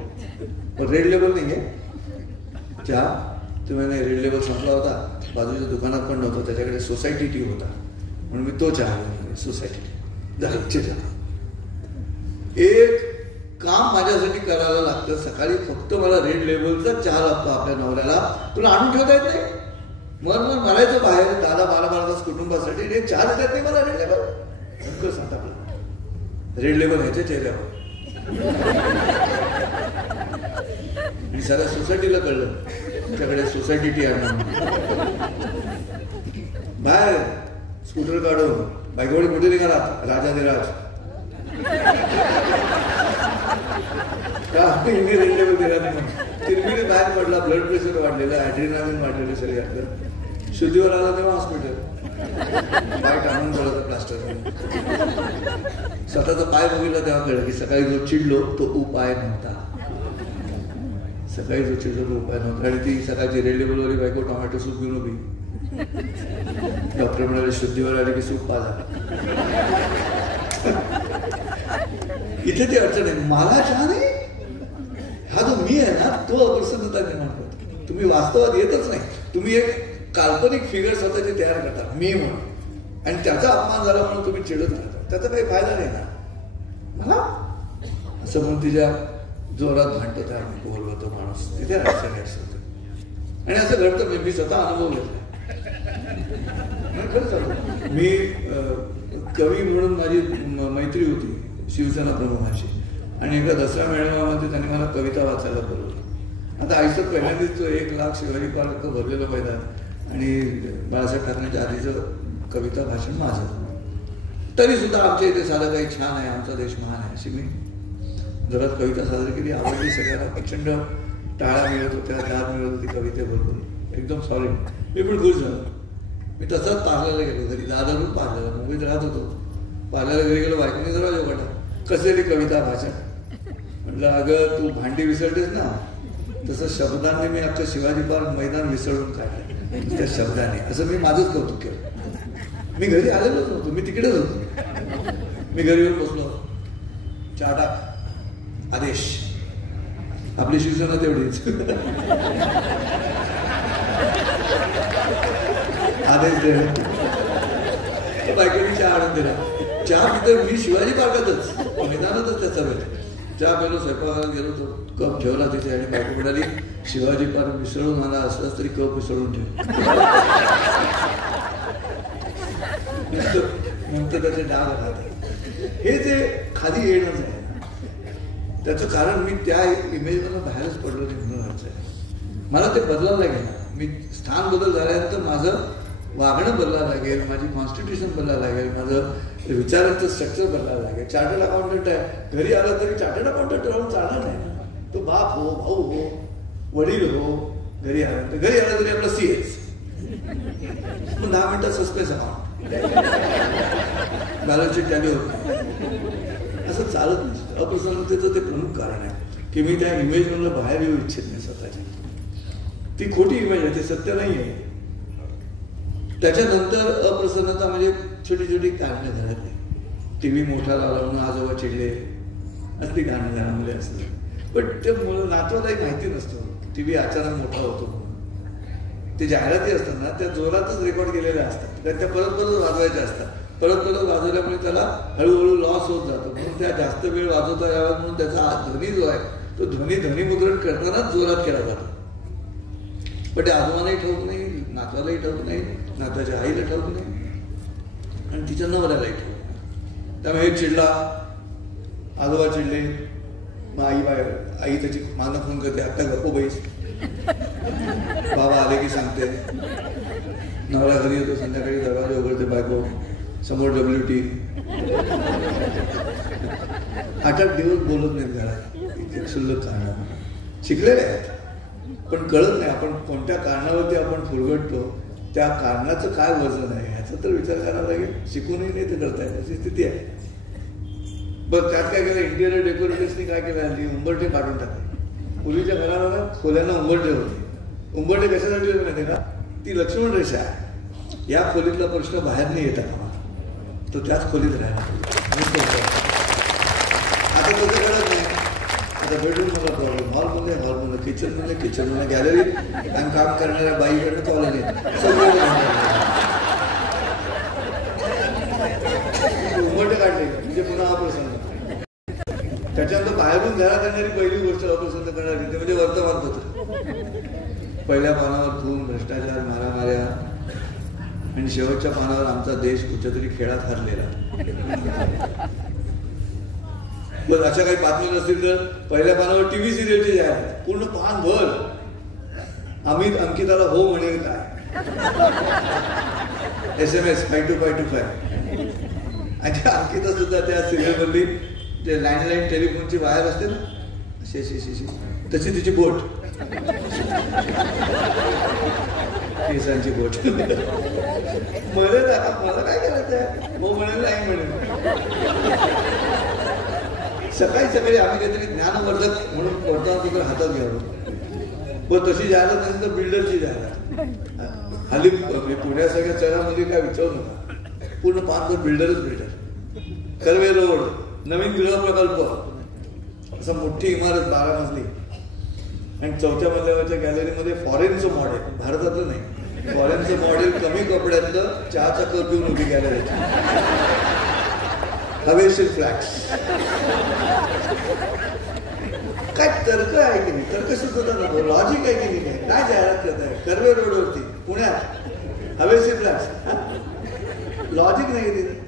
पण रेड लेबल नाहीये चहा. तुम्ही नाही, रेड लेबल संपला होता, बाजूच्या दुकानात पण नव्हतं, त्याच्याकडे सोसायटी टी होता म्हणून मी तो चहा घेऊन सोसायटी चहा. एक काम माझ्यासाठी करायला लागतं, सकाळी फक्त मला रेड लेबलचा चहा लागतो आपल्या नवऱ्याला. तुला आणून ठेवता येत नाही, मग मरायचं बाहेर 10-12 तास कुटुंबासाठी, हे चहा देतात नाही मला रेड लेबल. कसं सांगता रेड लेबल ह्याच्या चेहऱ्यावर. मी साऱ्या सोसायटीला कळलं त्याच्याकडे सोसायटी टी आणून बाहेर स्कूटर काढून बायकोडी कुठे निघाला राजाधिराज. रेड लेबल दिला नाही, तिरमिरी बाहेर पडला, ब्लड प्रेशर वाढलेलं, ॲड्रेनालिन वाढलेलं शरीरातलं. शुद्धीवर आला तेव्हा हॉस्पिटल, पाय टाळून पडला प्लास्टर. स्वतःचा पाय बघितला तेव्हा कळलं की सकाळी जो चिडलो तो उपाय नव्हता. सकाळी जो चिडलो तो उपाय नव्हता. आणि ती सकाळची रेड लेबलवाली बायको टोमॅटो सूप घेऊन उभी. डॉक्टर म्हणाले शुद्धीवर आले की सूप पाजा. इथे ती अडचण आहे. मला चहा नाही, हा जो मी आहे ना तो अप्रसन्नता निर्माण करतो. तुम्ही वास्तवात येतच नाही, तुम्ही एक काल्पनिक फिगर स्वतःची तयार करता मी म्हणून, आणि त्याचा अपमान झाला म्हणून तुम्ही चिडत राहता. त्याचा काही फायदा नाही ना. मला असं म्हणून तिच्या जोरात भांडतो त्या बोललो तो माणूस, तिथे अडचणी असतो. आणि असं घडतं, मी स्वतः अनुभव घेतला. खरंच मी कवी म्हणून माझी मैत्री होती शिवसेना प्रमुखांशी, आणि एका दसरा मेळाव्यामध्ये त्यांनी मला कविता वाचायला बोलवलं. आता आयुष्यात पहिल्यांदाच 1 लाख शिवाजी पार्क भरलेलं मैदान आणि बाळासाहेब ठाकरेंच्या आधीचं कविता भाषण माझं. तरी सुद्धा आमच्या इथे साधं काही छान आहे, आमचा देश महान आहे अशी मी जरा कविता सादर केली. आवडली सगळ्यांना, प्रचंड टाळ्या मिळत होत्या, दाद मिळत होती कवितेबरोबर. एकदम सॉलिड. मी पण खुश झालो. मी तसाच पार्लरला गेलो घरी, दादारून पार्लरला मुंबईत राहत होतो. पार्लरला घरी गेलो, बायकोने जरा जोगाटा कसली कविता भाषा. म्हटलं अगं तू भांडी विसरतेस ना, तसं शब्दांनी मी अख्खं शिवाजी पार्क मैदान विसरून काढलं त्या शब्दाने. असं मी माझंच कौतुक केलं. मी घरी आलेलोच नव्हतो, मी तिकडेच होतो. मी घरी येऊन बसलो, चहा टाक, आदेश. आपली शिवसेना तेवढीच आदेश दे. बायकोनी चहा आणून दिला. चहा पितो मी शिवाजी पार्कातच मैदानातच त्याचा वेळ. चहा पेलो, स्वयंपाकाला गेलो, तो कप ठेवला तिथे आणि बायको म्हणाली शिवाजी पार्क मिसळून आला असलास तरी कप मिसळून ठेव. नंतर त्याचे डाग राहतात. हे जे खाली येणंच आहे त्याचं कारण मी त्या इमेजमधून बाहेरच पडलो नाही म्हणून अर्थ आहे. मला ते बदलावं लागेल. मी स्थान बदल झाल्यानंतर माझं वागणं बदलावं लागेल, माझी कॉन्स्टिट्यूशन बदलावं लागेल, माझं विचारांचं स्ट्रक्चर बदलावं लागेल. चार्टर्ड अकाउंटंट आहे, घरी आला तरी चार्टर्ड अकाउंटंट राहून चालणार नाही. तो बाप हो, भाऊ हो, वडील हो, घरी आला तरी आपला सीएच. मग 10 मिनिटात suspense account, balance sheet tally होत नाही. असं चालत नाही. अप्रसन्नतेचं ते प्रमुख कारण आहे की मी त्या इमेजमधून बाहेर येऊ इच्छित नाही स्वतःची. ती खोटी इमेज आहे, ते सत्य नाही आहे. त्याच्यानंतर अप्रसन्नता म्हणजे छोटी छोटी कारणं घरातली. टीव्ही मोठा लावला म्हणून आजोबा चिडले, असली गाणं घरामध्ये असलं. पण ते नातवालाही माहिती नसतं टीव्ही अचानक मोठा होतो म्हणून. ते जाहिराती असतात ना, त्या जोरातच रेकॉर्ड केलेल्या असतात, त्या परत परत वाजवायच्या असतात. परत परत वाजवल्यामुळे त्याला हळूहळू लॉस होत जातो. म्हणून त्या जास्त वेळ वाजवता यावा म्हणून त्याचा ध्वनी जो आहे तो ध्वनिमुद्रण करतानाच जोरात केला जातो. पण ते आजोबालाही ठाऊक नाही, नातवालाही ठाऊक नाही, नातवाच्या आईला ठाऊक नाही आणि तिच्या नवऱ्यालाही ठाऊक नाही. त्यामुळे हे चिडला, आजोबा चिडले, मग आई त्याची मानं फोन करते, आता गप्पो बाईस. बाबा आले की सांगते. नवरा घरी येतो, संध्याकाळी दरवाजा उघडते बायको, समोर WT. 8 दिवस बोलत नाहीत घरात. क्षुल्लक कारण शिकलेले आहेत पण कळत नाही आपण कोणत्या कारणावरती आपण फुरगटतो, त्या कारणाचं काय वजन आहे ह्याचा तर विचार करावा लागेल. शिकूनही नाही ते करता येईल अशी स्थिती आहे. बरं त्यात काय केलं, इंटिरियर डेकोरेटर्सनी काय केलं, हल्ली उंबरठे काढून टाकले. पूर्वीच्या घराला खोल्यांना उंबरठे होते. उंबरठे कशासाठी होते माहिती का, ती लक्ष्मण रेषा आहे. या खोलीतला प्रश्न बाहेर नाही येतात, तो त्याच खोलीत राहिला. आता तसं कळत नाही. आता बेडरूम मला प्रॉब्लेम, हॉलमध्ये किचनमध्ये गॅलरी आणि काम करणाऱ्या बाईकडनं कॉलेज येत सगळं उंबरठे काढले म्हणजे पुन्हा अप्रसन्न. त्याच्यानंतर बाहेरून घरात येणारी पहिली गोष्ट अप्रसन्न करणारी ते म्हणजे वर्तमानपत्र. पहिल्या पानावर खून, भ्रष्टाचार, मारामाऱ्या आणि शेवटच्या पानावर आमचा देश कुठेतरी खेळात हरलेला. बरं अशा काही बातमी नसतील तर पहिल्या पानावर टीव्ही सिरियलची जाहिरात, पूर्ण पान भर अमित अंकिताला हो म्हणेल काय, SMS 5255. आणि अंकिता सुद्धा त्या सिरियल मधली जे लँडलाईन टेलिफोनची वायर असते ना, अशी तशी तिची बोट, केसांची बोट. मला काय करायचं आहे, हो म्हणेल नाही म्हणेल. सकाळी आम्ही काहीतरी ज्ञानवर्धक म्हणून वर्तमानपत्र हातात घ्यावं. पण तशी जाहिरात नसेल तर बिल्डरची जाहिरात. हल्ली पुण्यासारख्या शहरामध्ये काय विचारू नका, पूर्ण पानभर बिल्डर. कर्वे रोड, नवीन गृह प्रकल्प, असं मोठी इमारत 12 मजली आणि 4थ्या मजल्यावरच्या गॅलरीमध्ये फॉरेनचं मॉडेल, भारतातलं नाही, फॉरेनचं मॉडेल कमी कपड्यातलं चहाचा कप घेऊन उभी गॅलरीची, हवेशीर फ्लॅट्स. काय तर्क आहे की नाही, तर्क सुद्धा नको, लॉजिक आहे की नाही, काय जाहिरात करत आहे कर्वे रोडवरती पुण्यात हवेशीर फ्लॅट्स, लॉजिक नाही तिथे.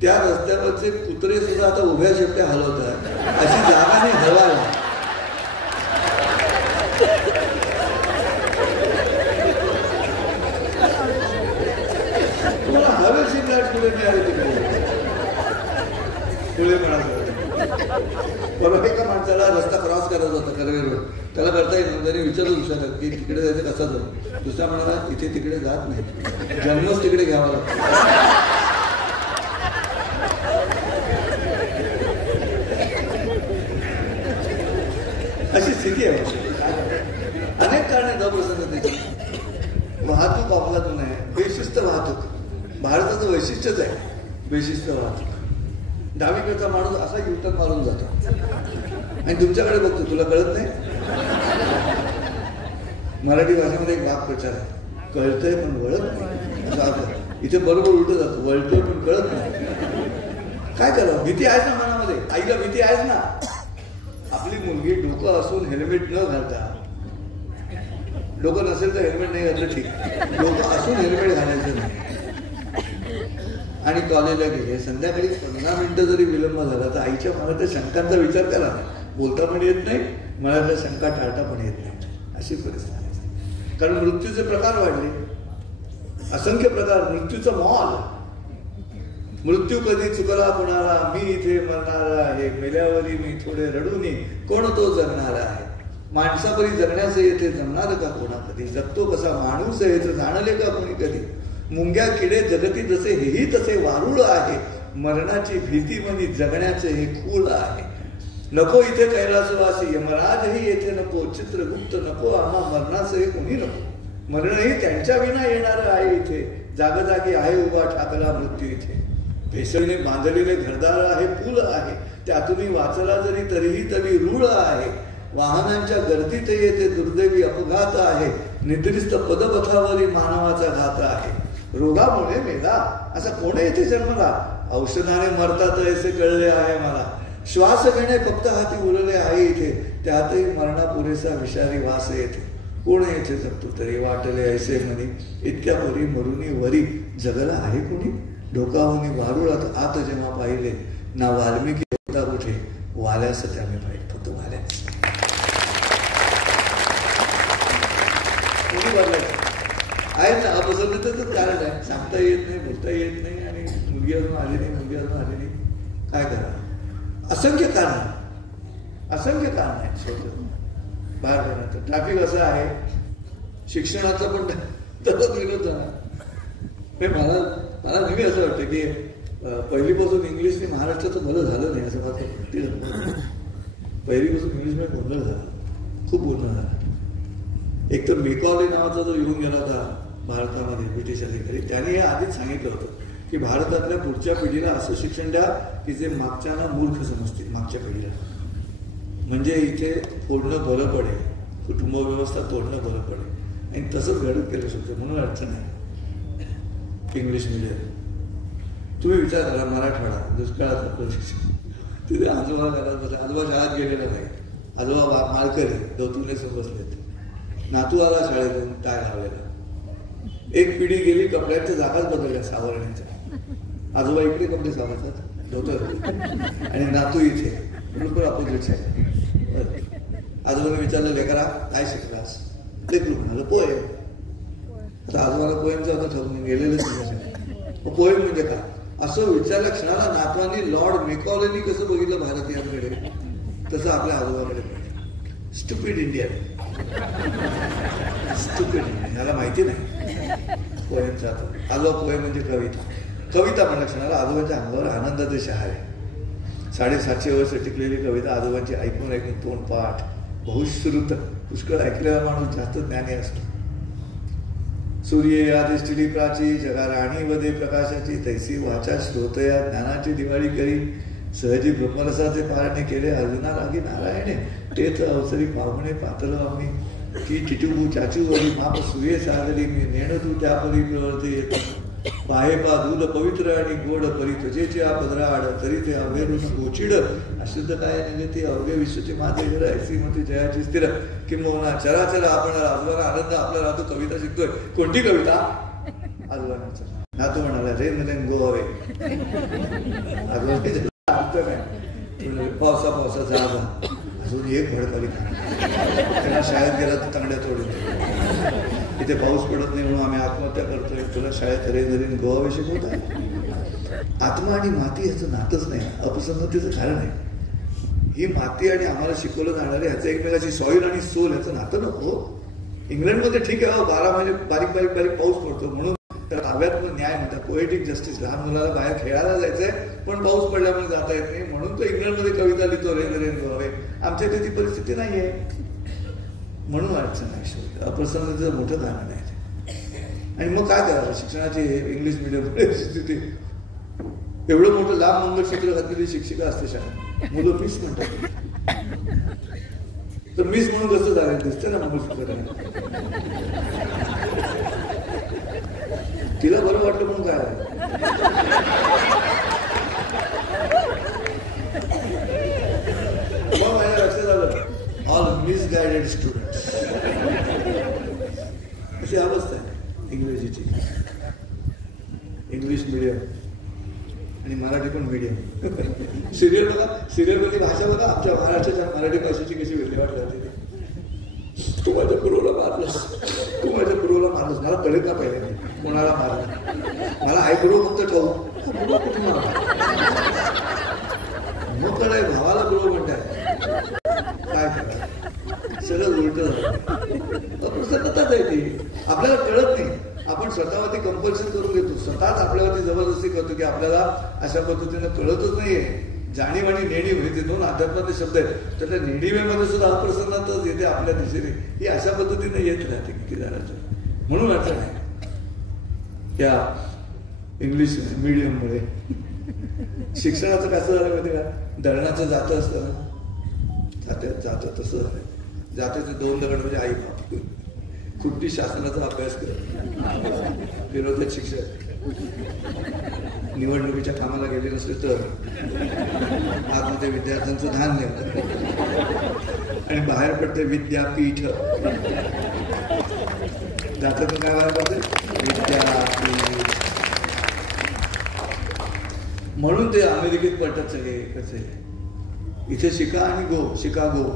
त्या रस्त्यावरचे कुत्रे सुद्धा आता उभ्या शेपट्या हलवतात, अशी जागा नाही हलवायला. तुम्हाला हवेशीर फ्लॅट कुठे मिळाले तिकडे, त्याने विचारलं दुसऱ्याला की तिकडे जायचं कसा जाऊ. दुसरा म्हणाला इथे तिकडे जात नाही, जन्मच तिकडे घ्यावा लागतो. अशी स्थिती आहे. अनेक कारणे अप्रसन्नतेची. वाहतूक अपघातून आहे, बेशिस्त वाहतूक. भारताचं वैशिष्ट्यच आहे बेशिस्त वाहतूक. डावीकडचा माणूस असा युटर्न मारून जातो आणि तुमच्याकडे बघतो, तुला कळत नाही. मराठी भाषेमध्ये एक वाक्प्रचार आहे, कळतंय पण वळत नाही असं अर्थ. इथे बरोबर उलट जातो, वळतोय पण कळत नाही. काय करावं? भीती आहेच ना मनामध्ये, आईला भीती आहेच ना. आपली मुलगी डोकं असून हेल्मेट न घालता, डोकं नसेल तर हेल्मेट नाही घातलं ठीक, डोकं असून हेल्मेट घालायचं नाही आणि कॉलेजला गेले, संध्याकाळी 15 मिनिटं जरी विलंब झाला तर आईच्या मनातल्या शंकांचा विचार करा. बोलता पण येत नाही, मनातल्या शंका टाळता पण येत नाही. अशी परिस्थिती आहे. कारण मृत्यूचे प्रकार वाढले, असंख्य प्रकार. मृत्यूचं मॉल. मृत्यू कधी चुकला कोणाला, मी इथे मरणार आहे, मेल्यावरी मी थोडे रडूनी, कोण तो जगणार आहे. माणसापरी जगण्याचं येथे जमणार का कोणा कधी, जगतो कसा माणूस आहे तर जाणले का कोणी कधी. मुंग्या किडे जगती जसे हेही तसे वारुळ आहे, मरणाची भीती मनी जगण्याचे हे खूळ आहे. नको इथे कैलासवासी, यमराजही येथे नको, चित्रगुप्त नको, आम्हा मरणाचं हे कोणी नको. मरणही त्यांच्या विना येणार आहे इथे, जागोजागी आहे उभा ठाकला मृत्यू इथे. भेसळीने बांधलेले घरदार आहे, पूल आहे, त्यातूनही वाचला जरी तरीही तरी रूळ आहे. वाहनांच्या गर्दीत येते दुर्दैवी अपघात आहे, निद्रिस्त पदपथावरी मानवाचा घात आहे. रोगामुळे मेला असा कोण येथे जन्मला, औषधाने मरतात असे कळले आहे मला. श्वास घेणे फक्त हाती उरले आहे इथे, त्यातही मरणा पुरेसा विषारी वास येते. कोण येथे जगतो तरी वाटले ऐसे म्हणी, इतक्या परी मरुनी वरी जगला आहे कोणी. डोकाहुनी वारुळात आत जेव्हा पाहिले, ना वाल्मिकी होता कुठे, वाल्यास त्याने पाहिजे, फक्त वाल्यास. कोणी वाढलाय आहे ना. अपसन्नतेचंच कारण आहे. सांगता येत नाही, बोलता येत नाही आणि मुलगी अजून आली नाही, मुलगी अजून आली नाही. काय करा? असंख्य कारण, असंख्य कारण आहेत शोधत बाहेर पडण्याचं. ट्रॅफिक असं आहे, शिक्षणाचं पण तसंच विनोद झाला. मला नेहमी असं वाटतं की पहिलीपासून इंग्लिशने महाराष्ट्राचं भलं झालं नाही असं मला. पहिलीपासून इंग्लिशमध्ये गोंधळ झाला, खूप गोंधळ झाला. एक तर मेकॉले नावाचा जो येऊन गेला होता भारतामध्ये, ब्रिटिश अधिकारी, त्यांनी हे आधीच सांगितलं होतं की भारतातल्या पुढच्या पिढीला असं शिक्षण द्या की जे मागच्यांना मूर्ख समजतील, मागच्या पिढीला. म्हणजे इथे तोडणं बरं पडेल, कुटुंब व्यवस्था तोडणं बरं पडेल. आणि तसंच घडत केलं शकतं. म्हणून अडचण आहे इंग्लिश मिडियम. तुम्ही विचार करा, मराठवाडा दुष्काळात आपलं शिक्षण, तिथे आजोबा घरात बसले, आजोबा शाळेत गेलेला नाही, आजोबा मालकरी दौतुने बसलेत, नातू आला शाळेतून टाय लावलेला. एक पिढी गेली, कपड्यांच्या जागाच बदलल्या सावरण्याच्या. आजोबा इकडे कपडे सावरतात धोतर आणि नातू इथे, बरोबर अपोजिट साईड. आजोबाने विचारलं, लेकरा काय शिकलास? लेकरू म्हणालं पोएम. आता आजोबाला पोएमचा होता ठरवून गेलेलं. पोएम म्हणजे का असं विचारल्या क्षणाला नातवांनी लॉर्ड मेकॉलेनी कसं बघितलं भारतीयांकडे, तसं आपल्या आजोबाकडे पाहिजे. Stupid India, stupid India. याला माहिती नाही पोएमचा. आजोबा पोएम म्हणजे कविता. कविता म्हणल्या क्षणाला आजोबांच्या अंगावर आनंदाचे शहारे. 750 वर्ष टिकलेली कविता आजोबांची ऐकून ऐकून तोंडपाठ, बहुश्रुत. पुष्कळ ऐकलेला माणूस जास्त ज्ञानी असतो. सूर्य यादिष्टिली प्राची, जगा राणी वदे प्रकाशाची, तैसी वाचा श्रोतया ज्ञानाची दिवाळी करी. सहजी ब्रह्मरसाचे पारणे केले, अर्जुना लागी नारायणे. तेच अवसरी पाहुणे पातळ आम्ही, की टिटुबू चाचू वरी माप सुये सागरी. मी नेण तू त्यापरी प्रवर्ते येतो. पाहे पा दूध पवित्र आणि गोड, परी त्वचेचे पदराड, तरी ते अवघे गोचिड. अशुद्ध काय म्हणजे ती अवघे विश्वची माते जर ऐसी मती जयाची स्थिर. किंबहुना चराचर आपण आजोबाला आनंद आपला राहतो. कविता शिकतोय. कोणती कविता? आजोबांचा. नातू म्हणाला रेन रेन गो अवे. आजोबा अर्थ काय? पावसा पावसाचा आबा. अजून एक भडकली त्यांना शाळेत गेला तर तांगड्या तोडून. इथे पाऊस पडत नाही म्हणून आम्ही आत्महत्या करतोय, तुला शाळेत रेन गोवा शिकवत आहे. आत्मा आणि माती ह्याचं नातच नाही, अपसन्नतेचं कारण आहे. ही माती आणि आम्हाला शिकवलं जाणार आहे ह्याचं एकमेकाची सॉईल आणि सोल ह्याचं नातं नको. इंग्लंडमध्ये ठीक आहे 12 महिने बारीक बारीक बारीक पाऊस पडतो म्हणून तर ताब्यातलं न्याय म्हणतात, पोएटिक जस्टिस. लहान मुलाला बाहेर खेळायला जायचंय पण पाऊस पडल्यामुळे जाता येत नाही म्हणून तो इंग्लंडमध्ये कविता लिहितो रेन रेन गोवे. आमच्या इथे ती परिस्थिती नाहीये म्हणून अडचण आहे. अप्रसन्नतेचं मोठं कारण आहे. आणि मग काय करावं? शिक्षणाची इंग्लिश मिडियम परिस्थिती एवढं मोठं लांब मंगळसूत्र घातलेली शिक्षिका असते शाळेत, मुलं मिस म्हणतात. तर मिस म्हणून कसं झालं दिसतं ना मंगळसूत्र. तिला बरं वाटलं म्हणून काय मग माझ्या लक्षात आलं ऑल मिसगायडेड स्टुडंट्स अशी अवस्था आहे इंग्रजीची. इंग्लिश मिडियम आणि मराठी पण मिडियम. सिरियल बघा, सिरियल मधली भाषा बघा, आमच्या महाराष्ट्राच्या मराठी भाषेची कशी विल्हेवाट झाली. तू माझ्या गुरुला मारलंस, तू माझ्या गुरुला मारलंस. मला कळेल का पहिले कोणाला मारलं? मला आई गुरु फक्त ठेवू कुठे मग कळाय भावाला गुरु म्हणताय. काय करा सगळं उलट झालं. अप्रसन्नताच आहे ती. आपल्याला कळत नाही. आपण स्वतःवरती कंपल्शन करून घेतो, स्वतःच आपल्यावरती जबरदस्ती करतो की आपल्याला अशा पद्धतीनं कळतच नाहीये. जाणीव आणि नेणीव हे दोन अध्यात्माचे शब्द आहेत. तर त्या नेणीवेमध्ये सुद्धा अप्रसन्नताच येते आपल्या दिशेने. ही अशा पद्धतीने येत राहते किती जणांच्या. म्हणून अडचण आहे या इंग्लिश मीडियममुळे. शिक्षणाचं कसं झालं माहिती का? दळणाचं जातं असतं ना, जातं तसं झालं. जात्याचे 2 दगड म्हणजे आई बाप. कुठली शासनाचा अभ्यास करत विरोधक शिक्षक निवडणुकीच्या कामाला गेले नसले तर आतमध्ये विद्यार्थ्यांचं धान्य आणि बाहेर पडते विद्यापीठ. जात्यातून काय बाहेर पडते? विद्यापीठ. म्हणून ते अमेरिकेत पडतात सगळे कसे. इथे शिका आणि गो, शिकागो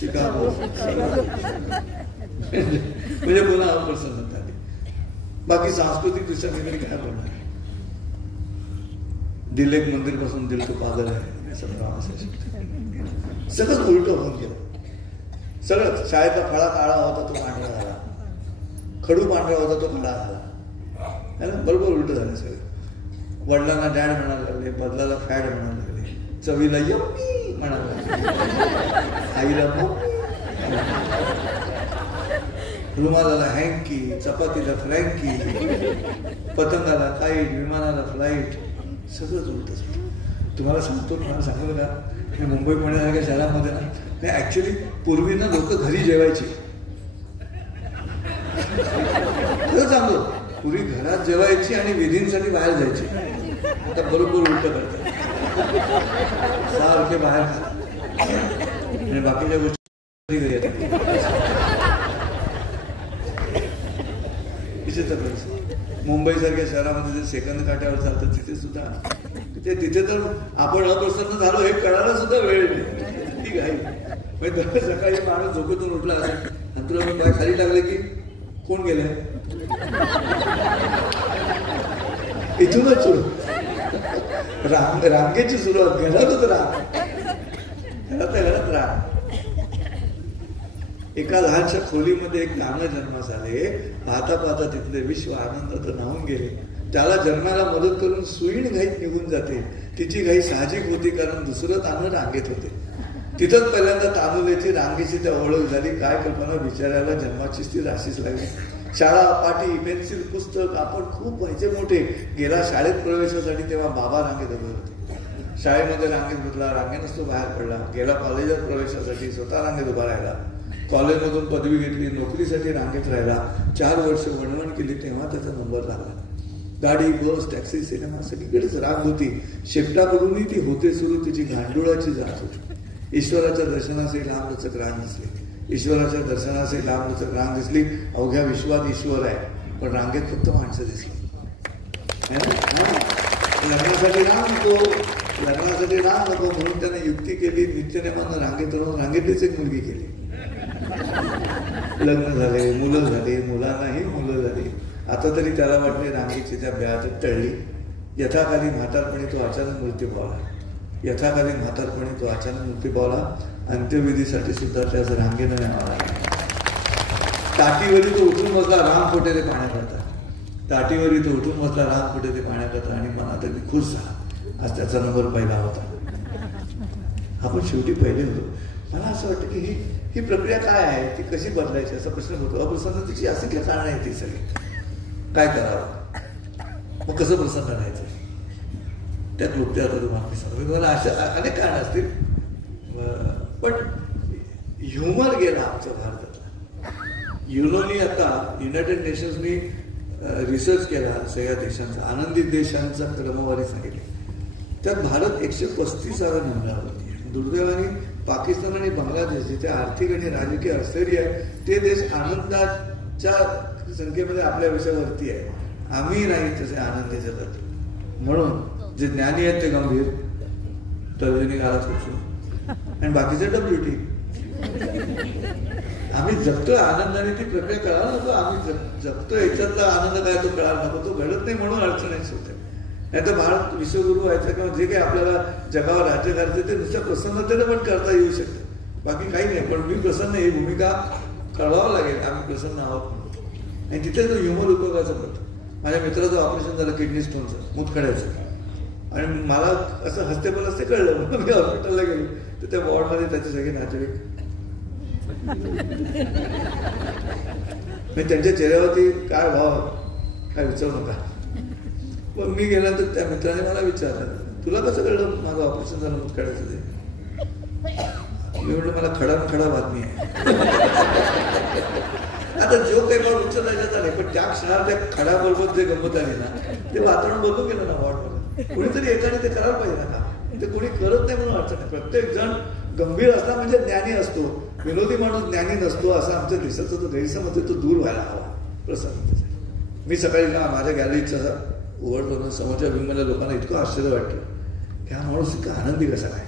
शिकागो म्हणजे पुन्हा अप्रसन्नता आली. बाकी सांस्कृतिक दृष्ट्या वगैरे काय बोलणार? दिल एक मंदिर पासून दिल तो पागल आहे सगळं उलट होऊन गेलं. सगळं शाळेचा फळा काळा होता तो पांढरा झाला, खडू पांढरा होता तो काळा झाला. बरोबर उलट झालं सगळं. वडिलांना डॅड म्हणायला लागले, बदलाला फॅड म्हणायला लागले, चवीला यम्मी म्हणायला लागले, आईला मम्मी, रुमालाला हँकी, चपातीला फ्रँकी, पतंगाला काईट, विमानाला फ्लाईट. सगळंच उलटच. तुम्हाला सांगतो, तुम्हाला सांगतो का, मी मुंबई पुण्यासारख्या शहरामध्ये ना, नाही ऍक्च्युली पूर्वी ना लोक घरी जेवायची. खरं सांगतो, पूर्वी घरात जेवायची आणि विधींसाठी बाहेर जायची. आता बरोबर उलट करतात. सारखे बाहेर आणि बाकीच्या गोष्टी घरी येतात. मुंबई सारख्या शहरामध्ये जे सेकंद काट्यावर चालतात तिथे सुद्धा तिथे तर आपण अप्रसन्न झालो हे कळायला सुद्धा वेळ नाही. ठीक आहे, सकाळी माणूस झोपेतून उठला असेल, तुला मी पाय खाली टाकले की कोण गेलंय इथूनच सुरू. रांगेची सुरुवात घरातच राहा, घरात राहा. एका लहानशा खोलीमध्ये एक नाना जन्मास आले. पाहता पाहता तिथले विश्व आनंदात न्हावून गेले. त्याला जन्माला मदत करून सुईण घाईत निघून जाते. तिची घाई साहजिक होती, कारण दुसरं तांदूळ रांगेत होते. तिथंच पहिल्यांदा तांदुल्याची रांगेची त्या ओळख झाली. काय कल्पना, बिचारायला जन्माचीच ती राशीच लागली. शाळा, पाटी, पेन्सिल, पुस्तक आपण खूप व्हायचे मोठे. गेला शाळेत प्रवेशासाठी, तेव्हा बाबा रांगेत उभे होते. शाळेमध्ये रांगेत बसला, रांगेनच तो बाहेर पडला. गेला कॉलेजात प्रवेशासाठी, स्वतः रांगेत उभा राहिला. कॉलेजमधून पदवी घेतली, नोकरीसाठी रांगेत राहिला. 4 वर्ष वणवण केली, तेव्हा त्याचा नंबर लागला. गाडी, बस, टॅक्सी, सिनेमा सगळीकडेच रांग होती. शेपटाकडूनही ती होते सुरू. तिची गांडुळाची जात होती. ईश्वराच्या दर्शनासाठी लांबलचक रांग दिसली. ईश्वराच्या दर्शनासाठी लांबलचक रांग दिसली. अवघ्या विश्वात ईश्वर आहे, पण रांगेत फक्त माणसं दिसली. लग्नासाठी रांग नको, लग्नासाठी रांग नको म्हणून त्याने युक्ती केली. नित्यनेमानं रांगेत राहून रांगेतच एक मुलगी केली. लग्न झाले, मुलं झाली, मुलांनाही मुलं झाली. आता तरी त्याला वाटले रांगेची त्या ब्यात टळली. यथाकाली म्हातारपणी तो अचानक मृत्यू पावला. यथाकालीन म्हातारपणी तो अचानक मुक्ती पावला. अंत्यविधीसाठी सुद्धा त्याच रांगेनं न्यावा. ताटीवरी तो उठून बसला, राम फोटे ते पाण्याकरता. ताटीवरी तो उठून बसला, राम फोटे ते पाण्याकरता. आणि मनात अगदी खुश झाला. आज त्याचा नंबर पहिला होता. आपण शेवटी पहिले होतो. मला असं वाटतं की ही प्रक्रिया काय आहे, ती कशी बदलायची असा प्रश्न होतो. अप्रसन्नतेची असे काही कारण आहे ती सगळी. काय करावं, मग कसं प्रसन्न राहायचं, त्या क्लुप्ती आता तुम्हाला सांगतो. मला अशा अनेक कारण असतील, पण ह्युमर गेला आमच्या भारतातला. युनोनी आता युनायटेड नेशन्सनी रिसर्च केला सगळ्या देशांचा, आनंदित देशांचा क्रमवारी सांगितली. त्यात भारत 135व्या नंबरावरती. दुर्दैवाने पाकिस्तान आणि बांगलादेश, जिथे आर्थिक आणि राजकीय अस्थैर्य आहे, ते देश आनंदाच्या संख्येमध्ये आपल्यापेक्षा वरती आहे. आम्ही नाही तसे आनंदी जगत. म्हणून जे ज्ञानी आहेत ते गंभीर, तर्जनी काळात खूप, आणि बाकीचे WT. आम्ही जगतोय आनंदाने, ती प्रक्रिया कळायला नको. आम्ही जगतोय याच्यातला आनंद काय तो कळायला नको. तो घडत नाही म्हणून अडचणीच होते. नाही तर भारत विश्वगुरु व्हायचा किंवा जे काही आपल्याला जगावर राज्य करायचं ते नुसत्या प्रसन्नतेनं पण करता येऊ शकतं. बाकी काही नाही. पण मी प्रसन्न, ही भूमिका कळवावं लागेल. आम्ही प्रसन्न आहोत म्हणून. आणि तिथे जो ह्युमर उपयोगाचा पडतो. माझ्या मित्राचं ऑपरेशन झालं किडनी स्टोनचं, मूतखड्याचं. आणि मला असं हस्ते कळलं. मी हॉस्पिटलला गेलो तर त्या वॉर्डमध्ये त्याचे सगळे नातेवाईक. मी त्यांच्या चेहऱ्यावरती काय भाव, काय विचारू नका. पण मी गेल्यानंतर त्या मित्राने मला विचारलं, तुला कसं कळलं माझं ऑपरेशन झालं मूतखड्याचं ते? मी म्हटलं मला खडा बातमी आहे. आता जो काही मला उच्च दर्जाचा नाही, पण त्या क्षणात त्या खड्याबरोबर जे गंमत आली ना, ते वातावरण बदलून गेलं ना वॉर्डमध्ये. कोणीतरी एकाने ते करायला पाहिजे ना का? ते कोणी करत नाही म्हणून अडचण आहे. प्रत्येक जण गंभीर असला म्हणजे ज्ञानी असतो, विनोदी माणूस ज्ञानी नसतो, असं आमच्या देशाचा जो गैरसमज आहे तो दूर व्हायला हवा. प्रसन्न. मी सकाळी ना माझ्या गॅलरीचा उघडतो, समोरच्या विंगमधल्या लोकांना इतकं आश्चर्य वाटतं की हा माणूस इतका आनंदी कसा काय.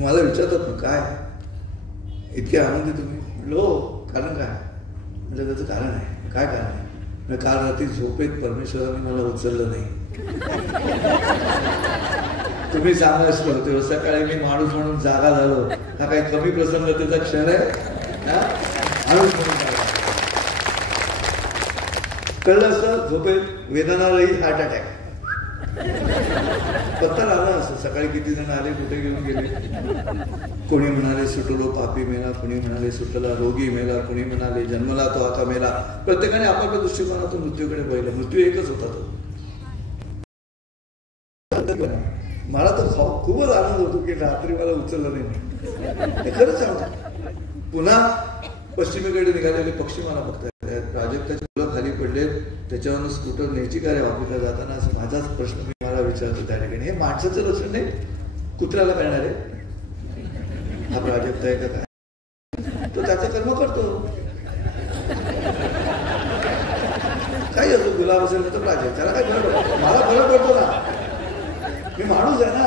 मला विचारतात ना, काय इतके आनंदी तुम्ही? म्हटलं हो, कारण काय? म्हणजे त्याचं कारण आहे. काय कारण आहे? म्हणजे काल रात्री झोपेत परमेश्वराने मला उचललं नाही. तुम्ही सांगा असलो तेव्हा सकाळी मी माणूस म्हणून जागा झालो. हा काही कमी प्रसन्नतेचा क्षण आहे? माणूस म्हणून जागा. कळलं असतं झोपेत वेदना रहित हार्ट अटॅक. पत्ता लागला असं. सकाळी किती जण आले, कुठे घेऊन गेले. कोणी म्हणाले सुटलो पापी मेला, कोणी म्हणाले सुटला रोगी मेला, कोणी म्हणाले जन्मला तो आता मेला. प्रत्येकाने आपापल्या दृष्टिकोनातून मृत्यूकडे पाहिलं. मृत्यू एकच होता तो. मला तर खूपच आनंद होतो की रात्री मला उचललं नाही. हे खरंच सांगतो. पुन्हा पश्चिमेकडे निघालेले पक्षी मला बघतात. प्राजक्ताची मुलं खाली पडले, त्याच्यावरून स्कूटर न्यायची काय ऑफिसला जाताना, असं माझाच प्रश्न मी मला विचारतो त्या ठिकाणी. हे माणसाचं लक्षण नाही, कुत्र्याला कळणार आहे हा प्राजक्त आहे का काय? तो त्याचं कर्म करतो. काही असो, गुलाब असेल तर प्राजक्त, त्याला काय फरक पडतो? मला फरक पडतो ना. मी माणूस आहे ना.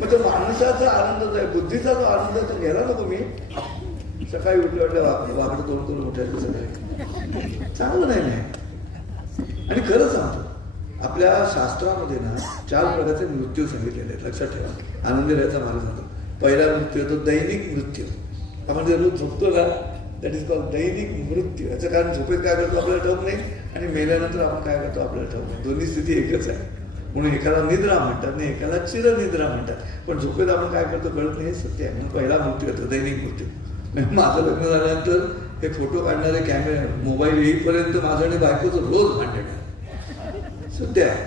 मग तो माणसाचा आनंद आहे, बुद्धीचा जो आनंद आहे तो घ्यायला नको. मी सकाळी उठल्या वाकडं तोडून उठायचं सकाळी चांगलं नाही. आणि खरं सांगतो, आपल्या शास्त्रामध्ये ना 4 प्रकारचे मृत्यू सांगितलेले आहेत. लक्षात ठेवा. आनंदी राहायचा मार्ग सांगतो. पहिला मृत्यू तो दैनिक मृत्यू. आपण जे रोज झोपतो ना, दॅट इज कॉल्ड दैनिक मृत्यू. याचं कारण झोपेत काय करतो आपल्याला ठाऊक नाही, आणि मेल्यानंतर आपण काय करतो आपल्याला ठाऊक नाही. दोन्ही स्थिती एकच आहे. म्हणून एकाला निद्रा म्हणतात आणि एकाला चिरनिद्रा म्हणतात. पण झोपेत आपण काय करतो कळत नाही, हे सत्य आहे. म्हणून पहिला मृत्यू येतो दैनिक मृत्यू. माझं लग्न झाल्यानंतर हे फोटो काढणारे कॅमेरा मोबाईल येईपर्यंत माझं आणि बायकोचं रोज भांडण आहे. सत्य आहे.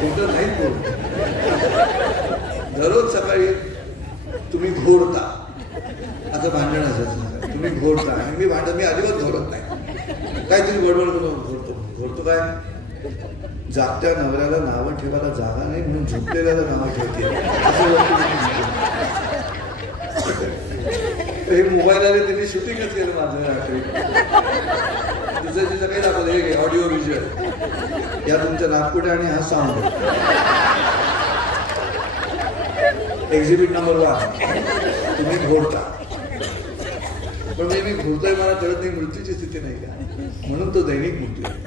फोटो नाही बोलत. दररोज सकाळी तुम्ही घोरता, असं भांडण असायचं. तुम्ही घोरता आणि मी अजिबात घोरत नाही. काय तुम्ही बडबड घोरतो काय? जागत्या नवऱ्याला नावं ठेवायला जागा नाही म्हणून झोपलेल्याला नावं ठेवते. हे मोबाईल आले त्यांनी शूटिंगच केलं माझं रात्री. तिचं काही दाखवलं, हे ऑडिओ व्हिज्युअल, या तुमच्या नागपुटे आणि हा साऊंड. Exhibit number 1. तुम्ही घोरता. पण मी घोरतोय मला कळत नाही. मृत्यूची स्थिती नाही का? म्हणून तो दैनिक मृत्यू आहे.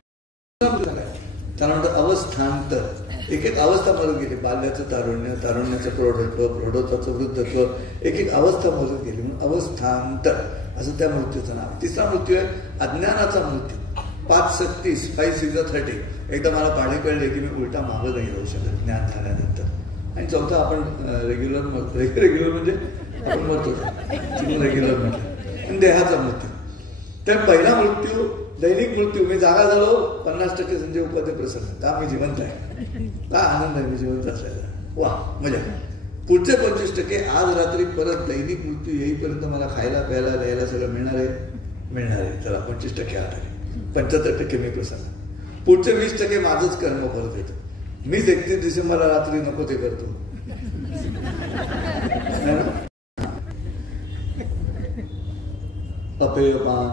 त्याला म्हणतात अवस्थांतर. एक एक अवस्था मरत गेली. बाल्याचं तारुण्य, तारुण्याचं प्रौढत्व, प्रौढत्वाचं वृद्धत्व, एक एक अवस्था मरत गेली म्हणून अवस्थांतर असं त्या मृत्यूचं नाव. तिसरा मृत्यू आहे अज्ञानाचा मृत्यू. 5:36 5 6 30. एकदा मला पाणी कळले की मी उलटा मागं नाही राहू शकत ज्ञान झाल्यानंतर. आणि चौथा आपण रेग्युलर म्हणजे आपण मरतो रेग्युलर म्हटलं. आणि देहाचा मृत्यू. तर पहिला मृत्यू दैनिक मृत्यू. मी जागा झालो 50% संजय उपाध्ये प्रसन्न. का मी जिवंत आहे, का आनंद आहे मी जिवंत असल्याचा. वा मजा. पुढचे 25% आज रात्री परत दैनिक मृत्यू येईपर्यंत मला खायला प्यायला द्यायला सगळं मिळणार आहे. चला 25% आत आले. 75% मी प्रसन्न. पुढचे 20% माझंच कर्म परत येतं. मीच 31 डिसेंबरला रात्री नको ते करतो. अपेय पान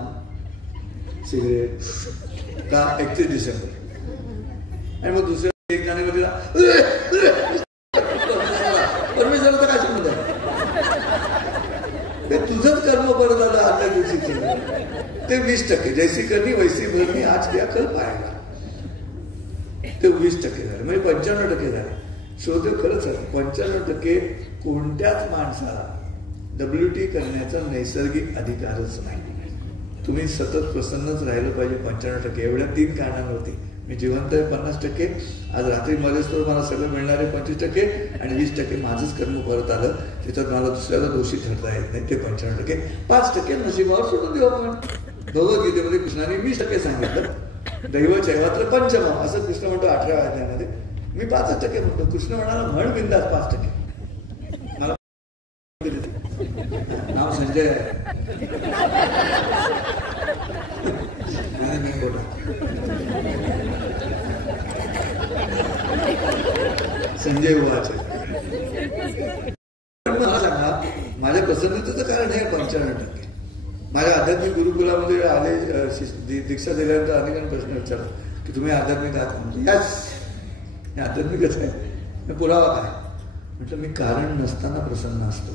सिगरेट का 31 डिसेंबर. आणि मग दुसऱ्या 1 जानेवारीला परमेश्वराचं काय संबंध आहे. ते तुझंच कर्म परत आलं आदल्या दिवशी. ते 20%. जैसी करणी वैसी भरणी आज क्या कल पाहायला. ते 20% झाले. म्हणजे 95% झाले. शोधेव खरंच आहे 95% कोणत्याच माणसाला WT करण्याचा नैसर्गिक अधिकारच नाही. तुम्ही सतत प्रसन्नच राहिलं पाहिजे 95%. एवढ्या 3 कारणांवरती. मी जिवंत आहे 50%. आज रात्री मध्येच मला सगळं मिळणार आहे 25%. आणि 20% माझंच कर्म परत आलं. त्याच्यात मला दुसऱ्याला दोषी ठरता येत नाही. ते 95%. 5% नशिबावर सोडून देऊ आपण. भगवद्गीतेमध्ये कृष्णाने 20% सांगितलं. दैव चैवात्र पंचम असं कृष्ण म्हणतो 18व्या अध्यायामध्ये. मी 5% म्हणतो. कृष्ण म्हणाला म्हण बिंदास 5%. मला नाव संजय आहे. संजय वाचे. पण मला सांगा माझ्या प्रसन्नतेचं कारण हे 95%. माझ्या आध्यात्मिक गुरुकुलामध्ये आले दीक्षा दिल्यानंतर अनेकांनी प्रश्न विचारला की तुम्ही आध्यात्मिक आहात म्हणजे यस हे आध्यात्मिकच आहे. पुरावा काय. म्हटलं मी कारण नसताना प्रसन्न असतो.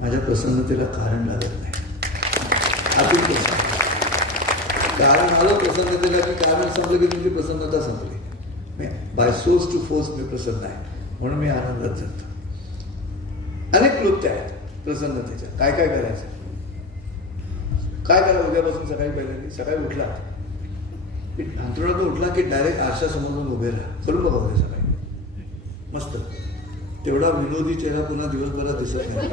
माझ्या प्रसन्नतेला कारण लागत नाही. आतून प्रसन्न. कारण आलं प्रसन्नतेला की कारण संपलं की तुमची प्रसन्नता संपली. बाय सोर्स टू फोर्स मी प्रसन्न आहे म्हणून मी आनंदात जगतो. अनेक क्लुप्त्या आहेत प्रसन्नतेच्या. काय काय करायचं. काय करा उद्यापासून सकाळी उठला अंतरुणातून उठला की डायरेक्ट आरशासमोरून उभे राहा. करून बघा उद्या सकाळी मस्त. तेवढा विनोदी चेहरा पुन्हा दिवसभरात दिसत नाही.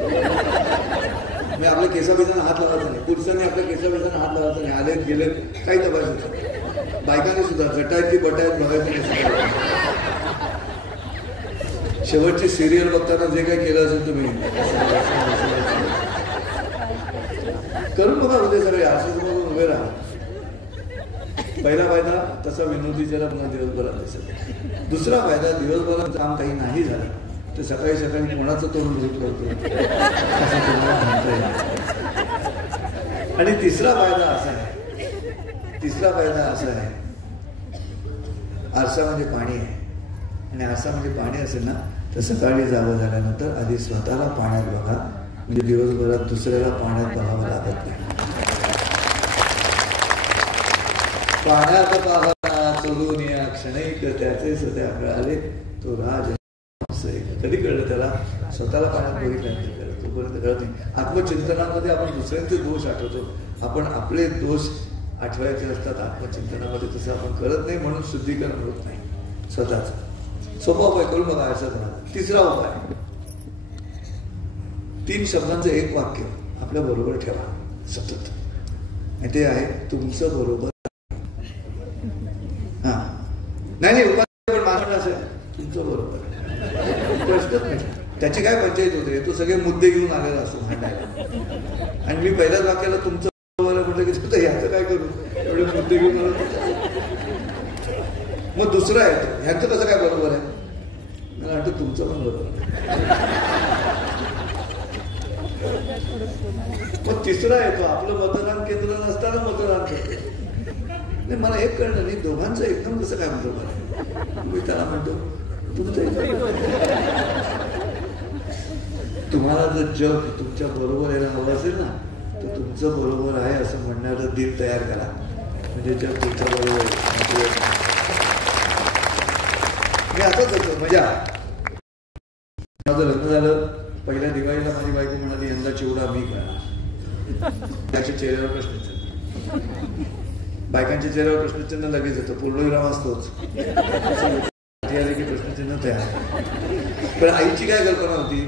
मी आपल्या केसाबेसांना हात लावायचा नाही. पुरुषांनी आपल्या केसाबेसांना हात लावायचा नाही. आले गेले काही तपासायचं. बायकांनी सुद्धा जटायत की बटायत बघायचं नाही. शेवटची सिरियल बघताना जे काही केलं असेल तुम्ही करून बघा उद्या सगळे आरशासमोरून उभे राहा. पहिला फायदा तसा विनोदी चेहरा पुन्हा दिवसभरात दिसत. दुसरा फायदा दिवसभरात काम काही नाही झालं तर सकाळी सकाळी कोणाचं तोंड धुत करतो आणि तिसरा फायदा असा आहे आरसा म्हणजे पाणी आहे. आणि आरसा म्हणजे पाणी असेल ना तर सकाळी जावं झाल्यानंतर आधी स्वतःला पाण्यात बघा. म्हणजे दिवसभरात दुसऱ्याला पाण्यात बघावं लागत नाही. पाण्यात पाहता चलून या क्षणैक त्याचे सध्या कळाले तो राज. कधी कळलं त्याला स्वतःला पाण्यात बघितल्यानंतर कळत. तोपर्यंत कळत नाही. आत्मचिंतनामध्ये आपण दुसऱ्यांचे दोष आठवतो. आपण आपले दोष आठवायचे असतात आत्मचिंतनामध्ये. तसं आपण करत नाही म्हणून शुद्धीकरण होत नाही स्वतःच. सोपा उपाय करून बघा आरशात. तिसरा उपाय 3 शब्दांचं एक वाक्य आपल्या बरोबर ठेवा सतत. आणि ते आहे तुमचं बरोबर. हा नाही उपाय पण मानणं असेल तुमचं बरोबर. प्रश्नच नाही. त्याची काय पंचायत होते. तो सगळे मुद्दे घेऊन आलेला असतो भांडायला. आणि मी पहिल्याच वाक्याला तुमचं बरोबर म्हटलं की तुझं ह्याचं काय करू एवढे मुद्दे घेऊन आलो. मग दुसरा येतो ह्याचं कसं काय बरोबर आहे. मला वाटतं तुमचं पण बरोबर. मग तिसरा येतो आपलं मतदान केंद्र नसताना मतदान करतो. मला एक कळलं नाही दोघांचं एकदम कसं काय बरोबर आहे. मी त्याला म्हणतो तुम्हाला जर जग तुमच्या बरोबर यायला हवं असेल ना तर तुमचं बरोबर आहे असं म्हणणारं दिल तयार करा. म्हणजे जग तुमच्या बरोबर मी असंच होतो मजा. माझं लग्न झालं, पहिल्या दिवाळीला माझी बायको म्हणाली यंदा चिवडा मी करणार. त्याच्या चेहऱ्यावर प्रश्नचिन्ह, बायकांच्या चेहऱ्यावर प्रश्नचिन्ह लगेच येतं, पूर्णविराम असतोच, आले की प्रश्नचिन्ह तयार. पण आईची काय कल्पना होती,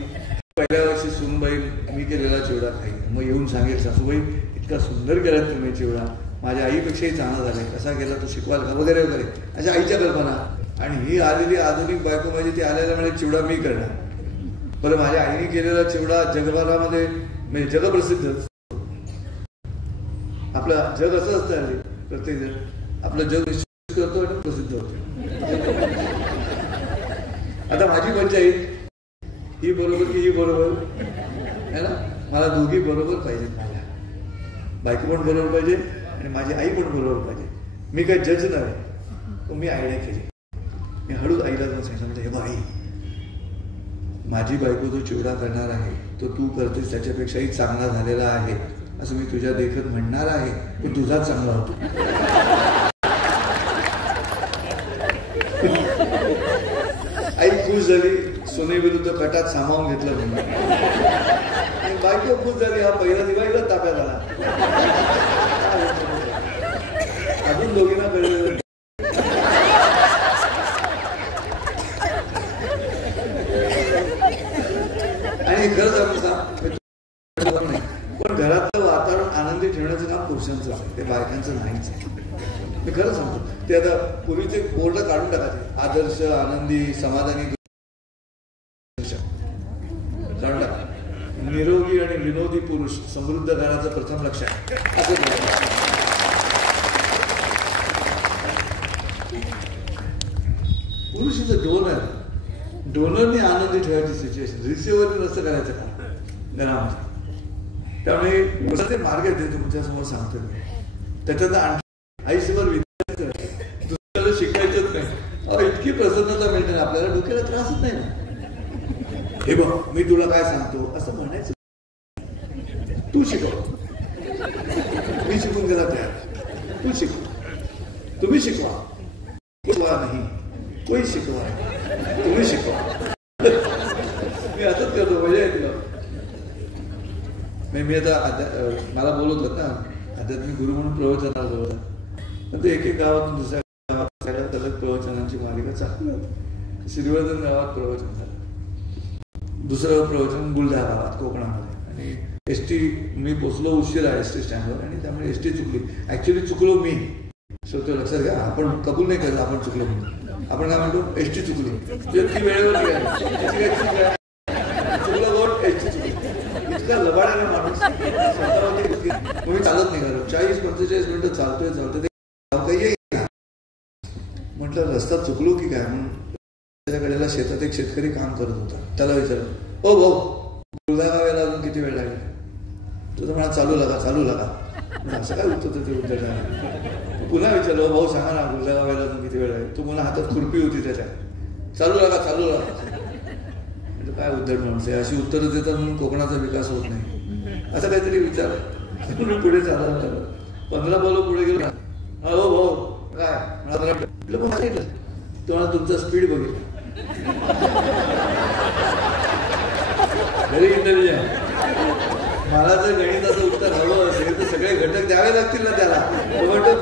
पहिल्या वर्षी सुनबाई मी केलेला चिवडा खाईल, मग येऊन सांगेल सासूबाई इतका सुंदर केलात तुम्ही चिवडा, माझ्या आईपेक्षाही चांगला झालाय, कसा केला तो शिकवाल का वगैरे वगैरे, अशा आईच्या कल्पना. आणि ही आलेली आधुनिक बायको माझी ती आलेल्या म्हणजे चिवडा मी करणार. बरं, माझ्या आईने केलेला चिवडा जगभरामध्ये म्हणजे जगप्रसिद्ध. आपलं जग असं असतं आली प्रत्येक जण आपलं जग निश्चित करतो आणि प्रसिद्ध होतो. आता माझी पंचायत ही बरोबर की ही बरोबर है ना, मला दोघी बरोबर पाहिजेत. माझ्या बायको पण बरोबर पाहिजे आणि माझी आई पण बरोबर पाहिजे. मी काय जज नाही, पण मी आयडिया केली. मी हळूच आईला जाऊन सांगितलं, हे बाई माझी बायको जो चिवडा करणार आहे तो तू करतेस त्याच्यापेक्षाही चांगला झालेला आहे असं मी तुझ्या देखत म्हणणार आहे, पण तुझाच चांगला होतो. आई खुश झाली, सोनेविरुद्ध कटात सामावून घेतलं म्हणून. आणि बायको खुश झाली, हा पहिला दिवाळीला ताब्यात आला. अजून दोघींना कळलं. आणि खरंच आपण नाही, पण घरातलं वातावरण आनंदी ठेवण्याचं काम पुरुषांचं आहे, ते बायकांचं नाहीच आहे. मी खरं सांगतो, ते आता पूर्वीचे बोर्ड काढून टाकायचे, आदर्श आनंदी समाधानी काढून टाका. निरोगी आणि विनोदी पुरुष समृद्ध घराचं प्रथम लक्ष आहे असं. पुरुष इज अ डोनर. डोनरने आनंदी ठेवायची सिच्युएशन, रिसिव्हरने नसतं करायचं काम घरामध्ये. त्यामुळे ते मार्ग येते तुमच्या समोर सांगतो मी. त्याच्यात आयुष्यभर विद्यार्थी दुसऱ्याला शिकायचंच नाही. इतकी प्रसन्नता मिळते ना आपल्याला, डोक्याला त्रासच नाही ना. हे बघ मी तुला काय सांगतो असं म्हणायचं, तू शिकव, मी शिकून गेला तयार, तू शिकव, तुम्ही शिकवा, शिकवा नाही कोणी शिकवा, तुम्ही शिकवा. मी असंच करतो, मजा येते. मी आता मला बोलत होत ना आध्यात्मिक गुरु म्हणून प्रवचनाला होता, तर ते एक गावातून दुसऱ्या गावात सलग प्रवचनांची मालिका चालू होती. श्रीवर्धन गावात प्रवचन झालं, दुसरं प्रवचन बुलढाणा गावात कोकणामध्ये. आणि एसटी मी पोचलो उशिरा एसटी स्टँडवर, आणि त्यामुळे एसटी चुकली. ऍक्च्युली चुकलो मी, शेवटी लक्षात घ्या, आपण कबूल नाही करत आपण चुकलो म्हणून. आपण काय म्हणतो एसटी चुकली, ती वेळेवर चुकलं गोट एसटी चुकली. इतका लबाड्याने माणूस मी चालत निघालो, 40-45 मिनिटं चालतोय ते काही म्हटलं रस्ता चुकलो की काय म्हणून. त्याच्याकडेला शेतात एक शेतकरी काम करत होता, त्याला विचारलं, ओ भाऊ बुलढाणा अजून किती वेळ लागेल? तो म्हणा चालू लागा. असं काय उत्तर ते उद्या पुन्हा विचारलं, भाऊ सांगा ना बुलढाणा अजून किती वेळ लागेल? तो मला हातात खुरपी होती त्याच्या, चालू लागा. म्हणजे काय उद्धट माणूस आहे, अशी उत्तरं देतात म्हणून कोकणाचा विकास होत नाही, असं काहीतरी विचारलं. मी पुढे चालत झालं, 15 पावलं पुढे गेलो. हो भाऊ काय म्हणाला, तुम्हाला तुमचा स्पीड बघितलं, व्हेरी इंटेलिजंट. मला जर गणिताचं उत्तर हवं असेल तर सगळे घटक द्यावे लागतील ना त्याला.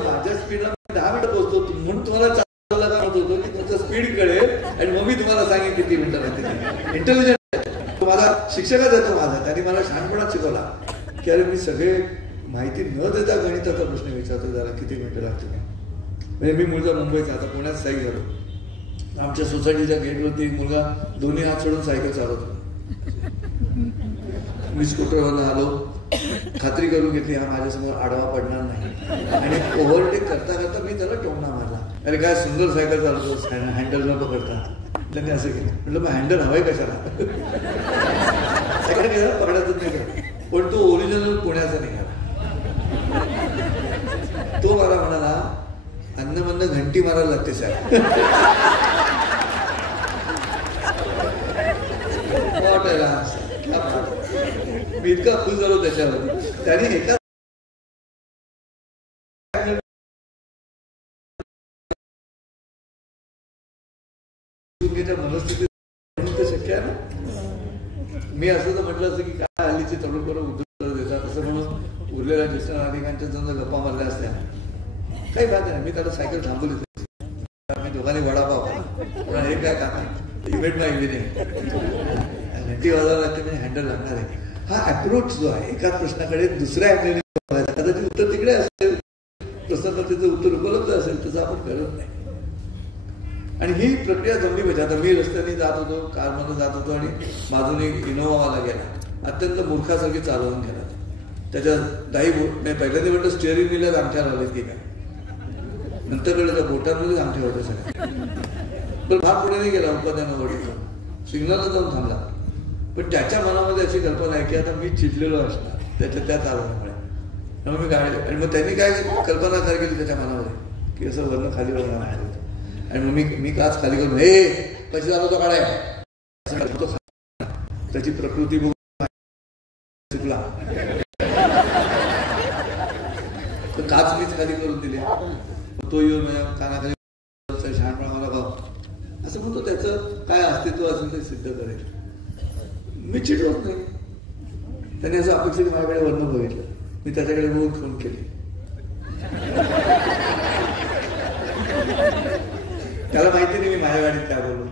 माझ्या स्पीडला 10 मिनिटं पोहोचतो म्हणून तुम्हाला चालू लागा होतो की तुमचं स्पीड कळेल आणि मग मी तुम्हाला सांगेन किती मिनिटं लागतील. इंटेलिजंट माझा शिक्षकच येतो माझा, त्यांनी मला शहाणपणात शिकवला की अरे मी सगळे माहिती न देता गणिताचा प्रश्न विचारतो, जरा किती मिनिटं लागतील. म्हणजे मी मूळचा मुंबईचा, आता पुण्यात स्थायिक झालो. आमच्या सोसायटीच्या गेटवरती एक मुलगा दोन्ही हात सोडून सायकल चालवतो. मी स्कूटरवरनं आलो, खात्री करून घेतली हा माझ्यासमोर आडवा पडणार नाही, आणि ओव्हरटेक करता करता मी त्याला टोमणा मारला. अरे काय सुंदर सायकल चालवतोस, हँडल न पकडता. त्यांनी असं केलं, म्हटलं मग हँडल हवाय कशाला? सायकल गेला पकडायचंच नाही, पण तो ओरिजिनल पुण्याचा निघाला. तो मला म्हणाला अन्न घंटी मारायला लागते साहेब. मी इतका खुश झालो त्याच्यावर. त्याने एका शक्य आहे ना. मी असं तर म्हटलं असतं की काय हल्लीची तरुण करून उत्तर देतात असं म्हणून उरलेल्या ज्येष्ठ नागरिकांच्या जण गप्पा मारल्या असत्या. काही बात नाही. मी त्याला सायकल थांबवली होती. मी दोघांनी वडापाव हे काय काका इव्हेंट ना इव्हेंट घंटी वाजायला लागते म्हणजे हँडल लागणार आहे. हा अप्रोच जो आहे एकाच प्रश्नाकडे दुसऱ्या अँगलने कदाचित उत्तर तिकडे असेल, प्रश्नाचं त्याचं उत्तर उपलब्ध असेल, त्याचं आपण करत नाही. आणि ही प्रक्रिया जमली पाहिजे. आता मी रस्त्याने जात होतो, कारमध्ये जात होतो आणि बाजूने एक इनोवावाला गेला, अत्यंत मूर्खासारखी चालवून गेला. त्याच्या दाही बोट नाही, पहिल्यांदा म्हटलं स्टिअरिंग व्हीलच अंगठ्या लावलेत की काय, नंतर कळलं त्या बोटांमध्येच अंगठे होते सगळे. पण भाग पुढे नाही गेला, उत्पादनानं वडील सिग्नलला जाऊन थांबला. पण त्याच्या मनामध्ये अशी कल्पना आहे की आता मी चिडलेलो असणार त्याच्या त्या चालवण्यामुळे. मग मी गाडी आणि मग त्यांनी काय कल्पना तयार केली त्याच्या मनामध्ये की असं वर्ण खाली वर्ण आहे. आणि मग मी काच खाली करून हे पैसे झाला तो काढाय त्याची प्रकृती बघून चुकला तर काच मीच खाली करून दिली. तो येऊन कानाखाली शहाणपणा मला गाव असं म्हणतो त्याचं काय अस्तित्व असेल ते सिद्ध करेल. मी चिडवत नाही. त्याने असं अपेक्षित माझ्याकडे वर्ण बघितलं, मी त्याच्याकडे बघून फोन केली. त्याला माहिती नाही मी माझ्या गाडीत काय बोललो.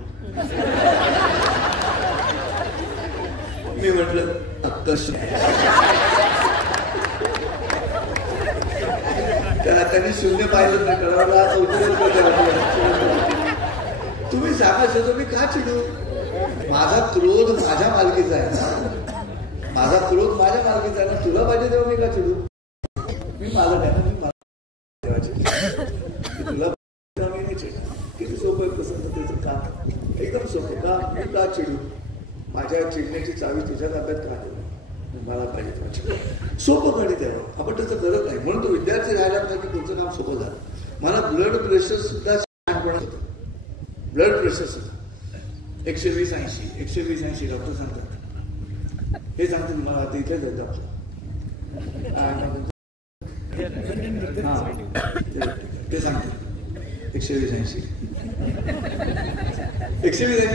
मी म्हटलं अक्कश. त्यांनी शून्य पाहिलं नाही. तुम्ही सांगा शकतो मी का चिडू. माझा क्रोध माझ्या मालकीचा आहे ना, माझा क्रोध माझ्या मालकीचा आहे ना. तुला पाहिजे तेव्हा मी का चिडू. मी मालक आहे ना, मी तुला मी नाही चिडू. किती सोपं आहे पसंतीचं काम, एकदम सोपं. का मी का चिडू. माझ्या चिडण्याची चावी तुझ्या ताब्यात का देऊ. मला पाहिजे तेव्हा सोपं गणित आहे. आपण तसं करत नाही म्हणून तो विद्यार्थी राहिला तर की तुमचं काम सोपं झालं. मला ब्लड प्रेशर सुद्धा शहाणपणात होतं. ब्लड प्रेशर सुद्धा 120-80 डॉक्टर सांगतात. हे सांगते मला आता इथेच आहे डॉक्टर. ते सांगते 120-80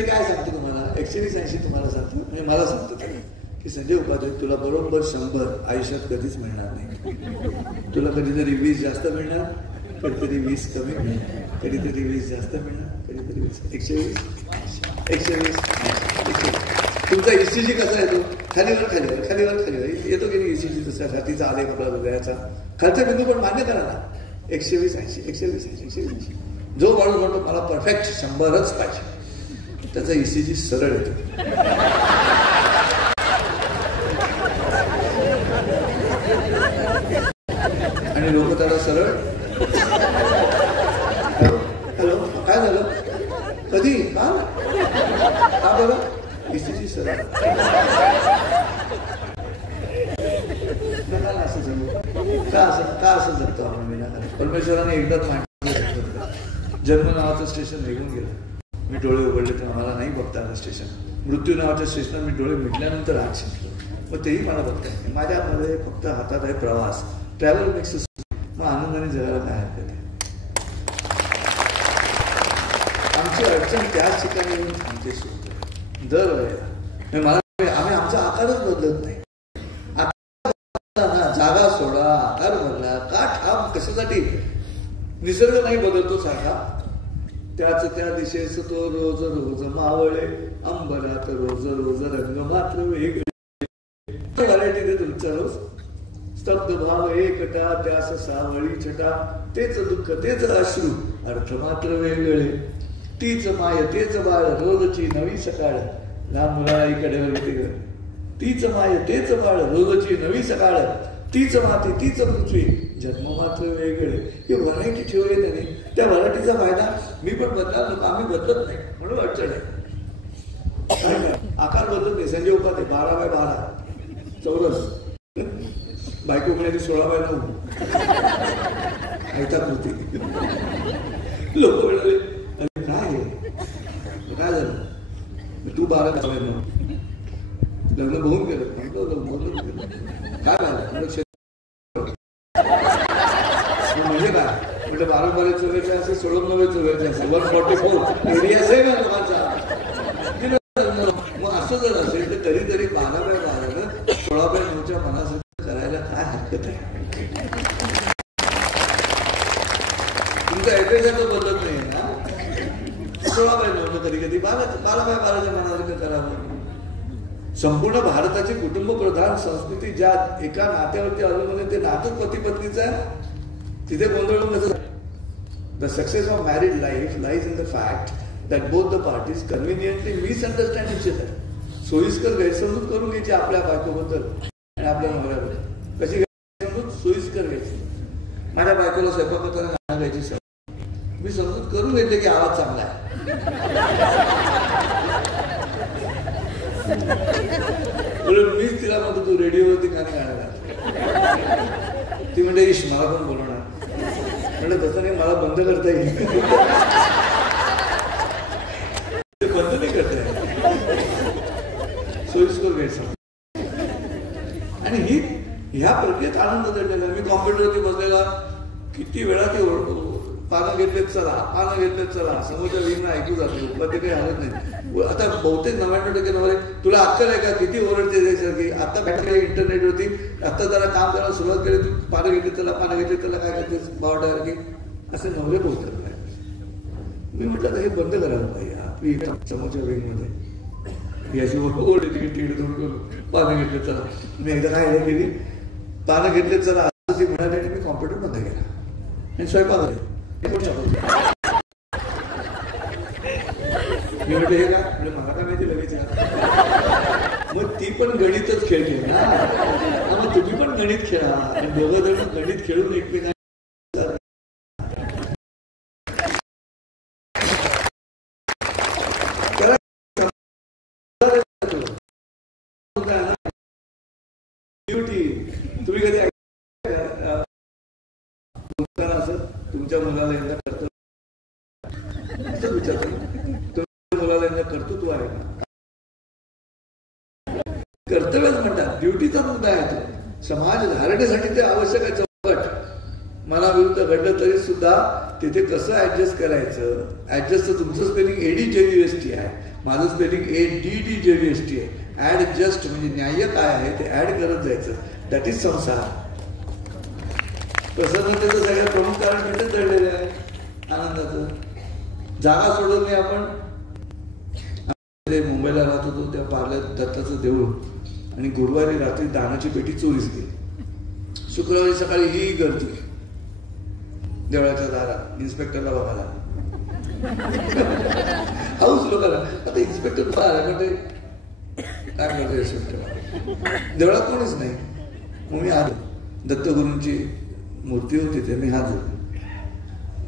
काय सांगतो तुम्हाला. 120-80 तुम्हाला सांगतो म्हणजे मला सांगतो त्याने की संजय उपाध्याय तुला बरोबर 100 आयुष्यात कधीच मिळणार नाही. तुला कधीतरी 20 जास्त मिळणार, कधीतरी 20 कमी मिळणार, कधीतरी 20 जास्त मिळणार, कधीतरी 20. 120 तुमचा ECG कसा येतो. खालीवर येतो की नाही ECG तसा छातीचा आलेख आपला हृदयाचा खालचा बिंदू पण मान्य करा ना. 120-80 जो माणूस म्हणतो मला परफेक्ट 100च पाहिजे त्याचा ECG सरळ येतो. आणि लोक त्याला सरळ हॅलो काय झालं कधी का बरं ECG सरळ असं जमू का असं जगतो आपण विनाकारण. परमेश्वराने एकदाच मांडलं. जन्म नावाचं स्टेशन निघून गेलं. मी डोळे उघडले तर मला नाही बघता आलं स्टेशन. मृत्यू नावाच्या स्टेशनवर मी डोळे मिटल्यानंतर आत शिकलो. मग तेही मला बघता येते. माझ्यामध्ये फक्त हातात आहे प्रवास. ट्रॅव्हल मेक्स मग आनंदाने जगायला काय हरकत आहे. आमची अडचण त्याच ठिकाणी येऊन थांबते सुरू दरवेळेला. मला आम्ही आमचा आकारच बदलत नाही. जागा सोडा आकार बदला का ठाम कशासाठी. निसर्ग नाही बदलतो सारखा. त्याच त्या दिशेस तो रोज रोज मावळे अंबरात रोज रोज रंग मात्र वेगळे. व्हरायटी तुमचा रोज स्तब्ध भाव एकटा त्यास सावळी छटा. तेच दुःख तेच अश्रू अर्थ मात्र वेगळे. तीच माय तेच बाळ रोजची नवी सकाळ. लहान मुलाला इकडे तीच माय तेच बाळ रोजची नवी सकाळ. तीच माती तीच पृथ्वी जन्म मात्र वेगळे. ही व्हरायटी ठेवली त्याने. त्या व्हरायटीचा फायदा मी पण बदला लोक आम्ही बदलत नाही म्हणून अडचण आहे. आकार बदलत नाही. संजय उपाध्याय 12x12 चौरस. बायको म्हणाली 16x9 आयताकृती. लोक म्हणाले काय झालं तू 12x9 लग्न बघून गेलं. काय झालं म्हणजे काय म्हणजे 12 चोरायचे असे 16 चोरायचे असे 144 एरिया आहे ना लोकांचा. असं जर असेल तर कधीतरी 12x12 16x9च्या मनासारखं करायला काय हरकत आहे? तुमचा ऍड्रेस तर बदलत नाही ना. 16x9 कधी कधी 12x12च्या मनासारखं करावं. संपूर्ण भारताची कुटुंब प्रधान संस्कृती ज्या एका नात्यावरती अवलंबून आहे ते नातं पती पत्नीचं आहे, तिथे गोंधळ कसं? The success of married life lies in the fact that both the parties conveniently misunderstand each other. सोयीस्कर गैरसमजूत करून घ्यायची आपल्या बायकोबद्दल आणि आपल्या नवऱ्याबद्दल. कशी गैरसमजूत? सोयीस्कर घ्यायची. माझ्या बायकोला स्वयंपाक करताना गाणं गायची सवय, मी समजूत करून घेतले की आवाज चांगला आहे. मीच तिला म्हणतो तू रेडिओवरती गाणं गायला. ती म्हणते ईश मला पण बोलवणार. म्हणजे तसं नाही, मला बंद करता येईल. बंद नाही करता येईल. सोयीस्कर गैरसमज. आणि ही ह्या प्रक्रियेत आनंद दडलेला. मी कॉम्प्युटरवरती बसलेला किती वेळा ते पानं घेतलेत चला, पानं घेतलेत चला, समोरच्या विंगना ऐकू जाते, पण ते काही हरत नाही. आता बहुतेक 99% नवरे तुला अक्कल आहे का, किती ओरडते त्याच्यासारखी. आता भेटले इंटरनेटवरती, आता जरा काम करायला सुरुवात केली, तू पानं घेतले चला, पानं घेतले चला, काय करतेस बावटासारखी, असे नवरे बोलतात. मी म्हटलं हे बंद करायला पाहिजे. आपली समोरच्या विंगमध्ये याची ओरड येते की टीड दोन करून पानं घेतले चला. मी एकदा काय केली, पानं घेतले चला असं ती म्हणाली आणि मी कॉम्प्युटर बंद केला आणि स्वयंपाक झाले. मी म्हटलं हे का, मला काय माहिती लगेच. मग ती पण गणितच खेळते ना, मग तुम्ही पण गणित खेळा आणि दोघं जण गणित खेळून एकमेकांना तुम्ही कधी तुमच्या मुलाला एकदा कर्तव्य विचारतो, तुमच्या मुलाला एकदा कर्तृत्व आहे का? कर्तव्यच म्हणतात, ड्युटीचा मुद्दा आहे तो. समाज धारणेसाठी ते आवश्यक आहे. चौकट मनाविरुद्ध घडलं तरी सुद्धा तिथे कसं ऍडजस्ट करायचं. ऍडजस्ट तर तुमचं स्पेलिंग ADJUST आहे, माझं स्पेलिंग ADDJUST आहे. ऍडजस्ट म्हणजे न्याय काय आहे ते ऍड करत जायचं. दॅट इज संसार. प्रसन्नतेचं सगळ्यात प्रमुख कारण तिथेच दडलेलं आहे, आनंदाचं. जागा सोडून नाही. आपण मुंबईला राहत होतो त्या पार्ल्यात दत्ताचं देऊळ, आणि गुरुवारी रात्री दानाची पेटी चोरीस गेली. शुक्रवारी सकाळी ही गर्दी देवळाच्या दारात इन्स्पेक्टरला बघायला. हाऊस लोकांना. आता इन्स्पेक्टर पण ते काय करतो इन्स्पेक्टर, देवळात कोणीच नाही. मग मी आलो, दत्तगुरूंची मूर्ती होती ते मी हात जोडले.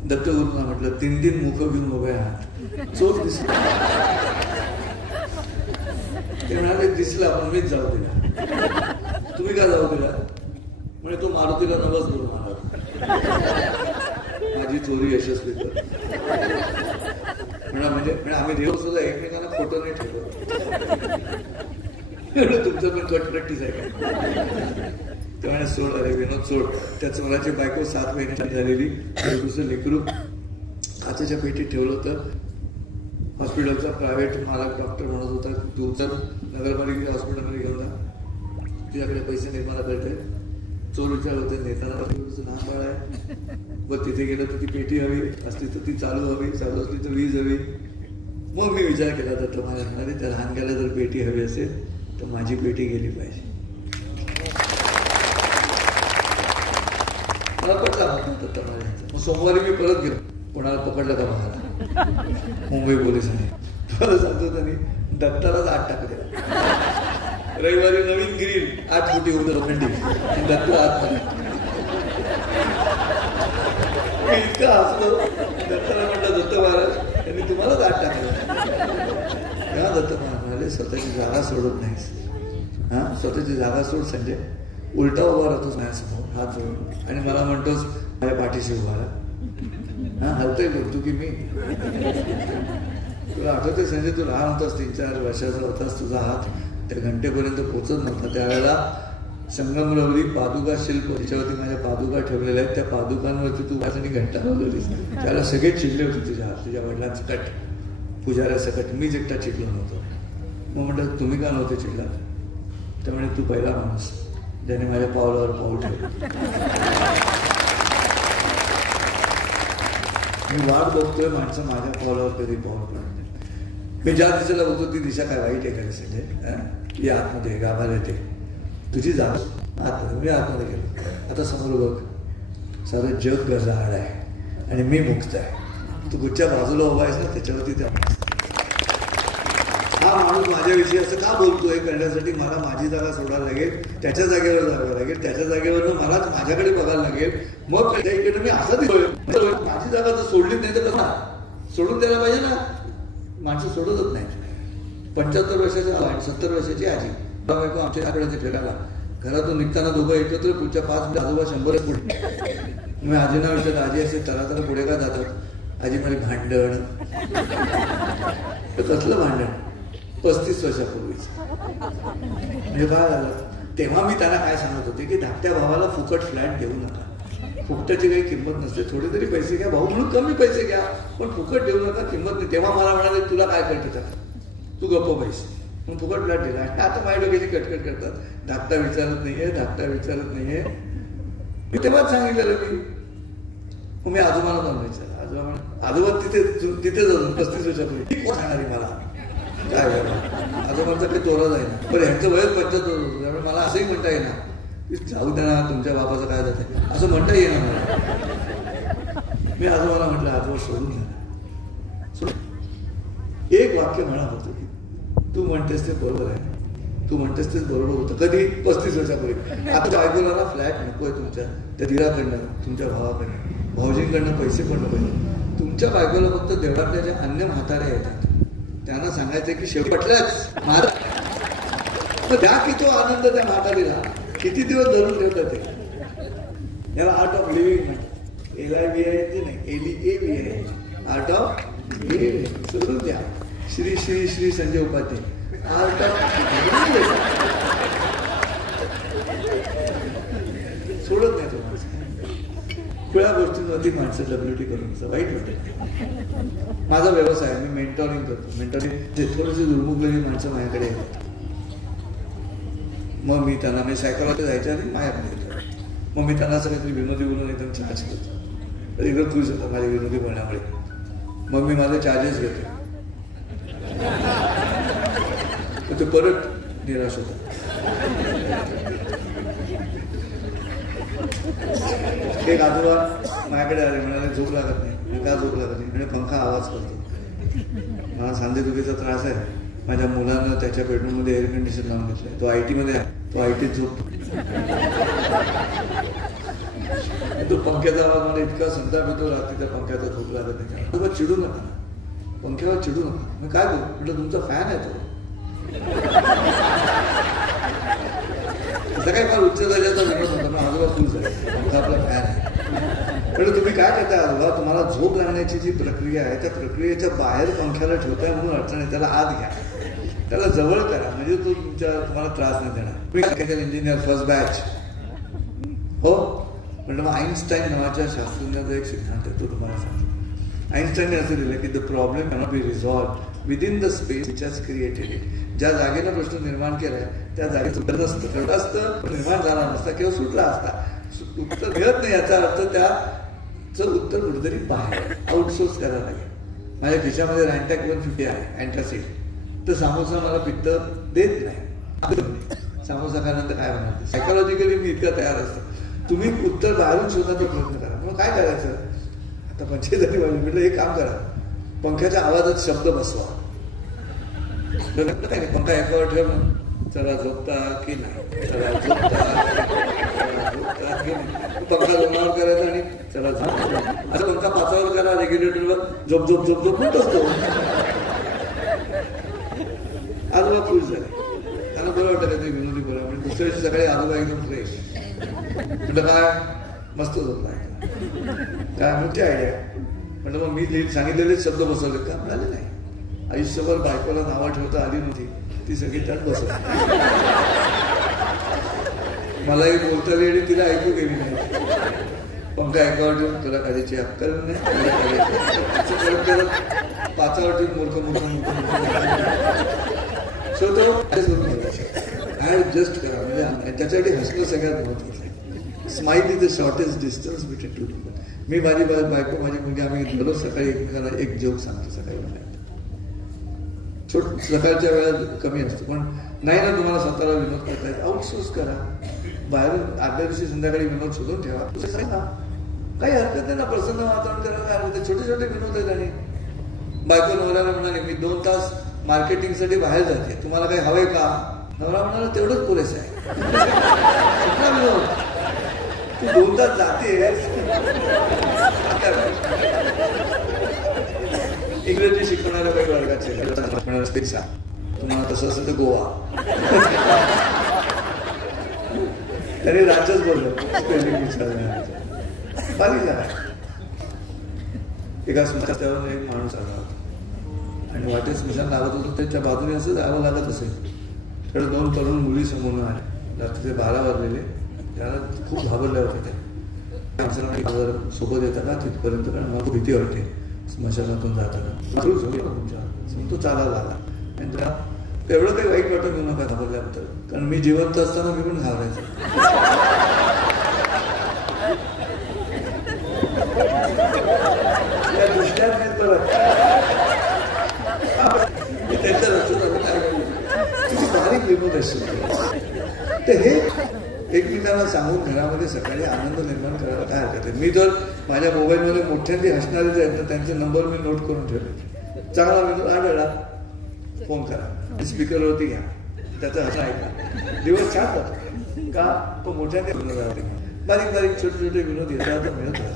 दत्तगुरूंना म्हटलं 3 मुख घेऊन उभे आहात, चोर दिसला. ते म्हणाले दिसला पण मीच जाऊ दिला. तुम्ही का जाऊ दिला? म्हणजे तो मारुतीला नवस करून आला, माझी चोरी यशस्वी कर. म्हणजे आम्ही देव सुद्धा एकमेकांना फोटो नाही ठेवतो. तुमचं पण कटकटीच आहे का? तेव्हा सोड, अरे विनोद सोड. त्या चोराची बायको 7 महिन्याची झालेली, दुसरं लेकरू काचेच्या पेटीत ठेवलं होतं. हॉस्पिटलचा प्रायव्हेट मालक डॉक्टर म्हणत होता तू तर नगरपालिकेच्या हॉस्पिटलमध्ये घेऊन जा, तुझ्याकडे पैसे नाही मला कळते. चोर विचार होते नेताना तुझं लहान बाळ आहे, व तिथे गेलं तर ती पेटी हवी असली तर ती चालू हवी, चालू असली तर वीज हवी. मग मी विचार केला तर मला म्हणाले त्या लहानग्याला जर पेटी हवी असेल तर माझी पेटी गेली पाहिजे. मला पटला म्हणतात. मग सोमवारी मी परत गेलो, कोणाला पकडलं का मला मुंबई पोलिसांनी. परत सांगतो त्यांनी दत्तालाच आत टाकले. रविवारी नवीन ग्रीन 8 फुटी उंदरखंडी दत्तला आत टाकले. मी इतका हसलो. दत्ताला म्हटलं दत्त महाराज त्यांनी तुम्हालाच आत टाकलं. तेव्हा दत्त महाराज म्हणाले स्वतःची जागा सोडत नाहीस. हा, स्वतःची जागा सोड संजय. उलटा उभा राहतोस माझ्यासमोर हात जोडून आणि मला म्हणतोस माझ्या पाठीशी उभा राहा. हा, हलतोय बोलतो की मी. तुला आठवते संजय, तू लहान होतास, 3-4 वर्षाचा होतास, तुझा हात त्या घंटेपर्यंत पोचत नव्हता. त्यावेळेला संगमरवरी पादुका शिल्प, त्याच्यावरती माझ्या पादुका ठेवलेल्या आहेत, त्या पादुकांवरती तू माझ्यासाठी घंटा लावलेलीस. त्यावेळेला सगळे चिडले होते तुझ्या वडिलांसकट, पुजाऱ्यासकट. मीच एकटा चिडलो नव्हतो. मग म्हटलं तुम्ही का नव्हते चिडलात? त्यामुळे तू पहिला माणूस ज्याने माझ्या पावलावर पाऊल ठेवलं. मी वाट बघतोय माणसं माझ्या पावलावर कधी पाऊल पडत. मी ज्या दिशेला बघतो ती दिशा काय वाईट आहे का दिसेल? या आतमध्ये गाभार येते तुझी जात आत. मी आतमध्ये गेलो. आता समोर बघ, सारं जग गजाआड आहे आणि मी मुक्त आहे. तू कुठच्या बाजूला उभा आहेस ना त्याच्यावरती त्या हा माणूस माझ्याविषयी असं का बोलतोय करण्यासाठी मला माझी जागा सोडायला लागेल, त्याच्या जागेवर जावं लागेल, त्याच्या जागेवरनं मलाच माझ्याकडे बघायला लागेल. मग त्याच्याकडे मी असं दिसतोय. माझी जागा जर सोडलीच नाही तर कसा सोडून द्यायला पाहिजे ना. माणसं सोडतच नाही. 75 वर्षाच्या 70 वर्षाची आजी बायको आमच्या आकड्याचे फिरायला घरातून निघताना दोघं एकत्र पुढच्या 5 मिनिट आजोबा 100 पुढे. मी आजीना विचारलं आजी असे तरा पुढे का जातात? आजी म्हणे भांडण. कसलं भांडण? 35 वर्षापूर्वीच. म्हणजे काय झालं तेव्हा मी त्यांना काय सांगत होते की धाकट्या भावाला फुकट फ्लॅट देऊ नका. फुकटाची काही किंमत नसते. थोडे तरी पैसे घ्या भाऊ म्हणून कमी पैसे घ्या पण फुकट देऊ नका, किंमत नाही. तेव्हा मला म्हणाले तुला काय कळतं त्याला, तू गप्प पैसे म्हणून फुकट फ्लॅट दिला. आता माझ्या डोक्याची कटकट करतात. धाकटा विचारत नाहीये, धाकटा विचारत नाहीये. मी तेव्हाच सांगितलेलं. मी आजोबाला जाऊन विचारलं. आजोबा म्हणा आजोबा तिथेच अजून 35 वर्षापूर्वी कोण सांगणारी मला काय वेळा आजोबांचा काही तोरा जाईना. पण ह्यांचं वयच 75 होतं त्यामुळे मला असंही म्हणता येणार की जाऊ द्या ना तुमच्या बापाचं काय जाते असं म्हणता येईना मला. मी आजोबाला म्हटलं आजोबा सोडून द्या. एक वाक्य म्हणा होतं की तू म्हणतेस ते बरोबर आहे, तू म्हणतेस तेच बरोबर होतं. कधी 35 वर्षापूर्वी. आता बायकोला ना फ्लॅट नकोय तुमच्या त्या धीराकडनं, तुमच्या भावाकडनं, भाऊजींकडनं पैसे पडणं पाहिजे. तुमच्या बायकोला फक्त देवळातल्या ज्या अन्य म्हाताऱ्या येतात त्यांना सांगायचं की शेवटी पटलंच मग द्या की तो आनंद त्या म्हातारीला. किती दिवस धरून ठेवतात ते. याला आर्ट ऑफ लिव्हिंग म्हणतात. LIVING नाही LEAVING आर्ट ऑफ लिव्हिंग. सोडून द्या. श्री श्री श्री संजय उपाध्ये आर्ट ऑफ सोडत नाही तो माणूस. खुळ्या गोष्टींवरती माणसं WT करून वाईट वाटत. माझा व्यवसाय मी मेंटॉरिंग करतो. मेंटॉरिंग थोडीशी दुर्मुखलेली माणसं माझ्याकडे येतात. मग मी त्यांना मी सायकोलॉजी जायच्या आणि माझ्याकडे येतो. मग मी त्यांना असं काहीतरी विनोदी बोलून एकदम चार्ज करतो. तर एकदम खुश होतं माझ्या विनोदी बोलण्यामुळे. मग मी माझे चार्जेस घेतो. तर ते परत निराश होतं. एक आजोबा माझ्याकडे आले म्हणाले झोप लागत नाही. का झोप लागत नाही? म्हणजे पंखा आवाज करतो. मला सांधेदुखीचा त्रास आहे. माझ्या मुलानं त्याच्या बेडरूममध्ये एअर कंडिशन लावून घेतलंय. तो IT मध्ये आहे. तो ITत झोपतो. तो पंख्याचा आवाज मला इतका संताप येतो रात्री त्या पंख्याचा झोप लागत नाही. आजोबा चिडू नका, पंख्यावर चिडू नका. मी काय करू म्हटलं तुमचा फॅन आहे तो. असं काय फार उच्च दर्जाचा विनोद होता. मग आजोबा खुश झाले. पंखा आपला फॅन आहे. पण तुम्ही काय करताय आजोबा? तुम्हाला झोप लागण्याची जी प्रक्रिया आहे त्या प्रक्रियेच्या बाहेर पंख्याला ठेवताय म्हणून अडचण आहे. त्याला आत घ्या, त्याला जवळ करा म्हणजे तो तुम्हाला त्रास नाही देणार. मेकॅनिकल इंजिनियर फर्स्ट बॅच हो म्हटलं. मग आईन्स्टाईन नावाच्या शास्त्रज्ञाचा एक सिद्धांत आहे तो तुम्हाला सांगतो. आईन्स्टाईनने असं दिलं की the problem cannot be resolve within the space which has created it. ज्या जागेला प्रश्न निर्माण केलाय त्या जागेत उत्तर नसतं, असतं निर्माण झाला नसता किंवा सुटला असता. उत्तर मिळत नाही याचा अर्थ त्याचं उत्तर कुठेतरी बाहेर आउटसोर्स करायला लागेल. माझ्या खिशामध्ये रॅन्टॅक 150 आहे अँटासिड. तर सामोसा मला पित्त देत नाही. सामोसा खाल्यानंतर काय होणार? सायकोलॉजिकली मी इतकं तयार असतो. तुम्ही उत्तर बाहेरून शोधण्याचा प्रयत्न करा. मग काय करायचं? आता 45 वाजले म्हटलं एक काम करा, पंख्याच्या आवाजात शब्द बसवा. काय नाही पंखा एकावर ठेव. चला झोपता की नाही, चला झोपता की नाही. पंखा 2वर करायचा आणि चला झोपता. असं पंखा 5वर करा. रेग्युलेटरवर झोप झोप झोप झोप म्हणत असतो. आजोबा खुश झाले. त्यांना बरं वाटतं का ते विनोदी बरं. म्हणजे दुसऱ्या दिवशी सकाळी आजोबा एकदम फ्रेश. म्हटलं काय मस्त झोपला काय मोठी आयडिया. म्हटलं मग मी सांगितलेले शब्द बसवले का? म्हणाले नाही. आयुष्यभर बायकोला नावं ठेवता आली नव्हती, ती सगळी त्यात बसवली. मलाही बोलता आली आणि तिला ऐकू गेली नाही. पंखा एकावर ठेवून तुला काढायची अक्कल नाही, 5वर ठेवून मूर्ख मूर्ख मूर्ख. सो तो ऍडजस्ट करा. म्हणजे त्याच्यासाठी हसणं सगळ्यात महत्वाचं आहे. Smile is the shortest distance between two people. मी माझी बायको माझी मुलगी आम्ही दररोज सकाळी एकमेकांना एक जोक सांगतो सकाळी म्हणायला. सकाळच्या वेळा कमी असतो पण नाही ना तुम्हाला स्वतःला विनोद करता येत आउटसोर्स करा. बाहेरून आदल्या दिवशी संध्याकाळी विनोद शोधून ठेवा. काही हरकत नाही ना. प्रसन्न वातावरण करायला काय हरकत. छोटे छोटे विनोद आहेत. आणि बायको नवऱ्याला म्हणाले मी 2 तास मार्केटिंगसाठी बाहेर जाते तुम्हाला काही हवंय का. नवरा म्हणाला तेवढंच पुरेसं आहे. कुठला विनोद. तू 2 तास जातेस. इंग्रजी शिकवणाऱ्या काही वर्गाचे पेक्षा तुम्हाला तसं असेल तर गोवा. त्याने राज्यच बोललं स्पेलिंग विचारलं. बारीक झाला. एका स्मशानावर एक माणूस आला होता आणि वाटेत स्मशान लागत होतं. त्याच्या बाजूने असं जावं लागत असेल. तर 2 तरुण मुली समोरून आले. रात्रीचे 12 वाजलेले. त्याला खूप घाबरले होते. ते सोबत येतात का तिथपर्यंत कारण मला भीती वाटते स्मशानातून जाताना. तो चालायला आला आणि त्याला एवढं काही वाईट वाटत घेऊ नका घाबरल्याबद्दल कारण मी जिवंत असताना मी पण घाबरायचो. त्या दृष्ट्या त्यांच्या लक्षात काय किती बारीक विनोद असतो. तर हे एकमेकांना सांगून घरामध्ये सकाळी आनंद निर्माण करायला काय हरकत आहे. मी जर माझ्या मोबाईलमध्ये मोठ्यांनी हसणारे जे आहेत तर त्यांचे नंबर मी नोट करून ठेवले. चांगला विनोद आढळला फोन करा. स्पीकरवरती घ्या त्याचा हसा ऐका. दिवस छान जातो का तो मोठ्याने विनोद राहते. बारीक बारीक छोटे छोटे विनोद येतात मिळत राहतात.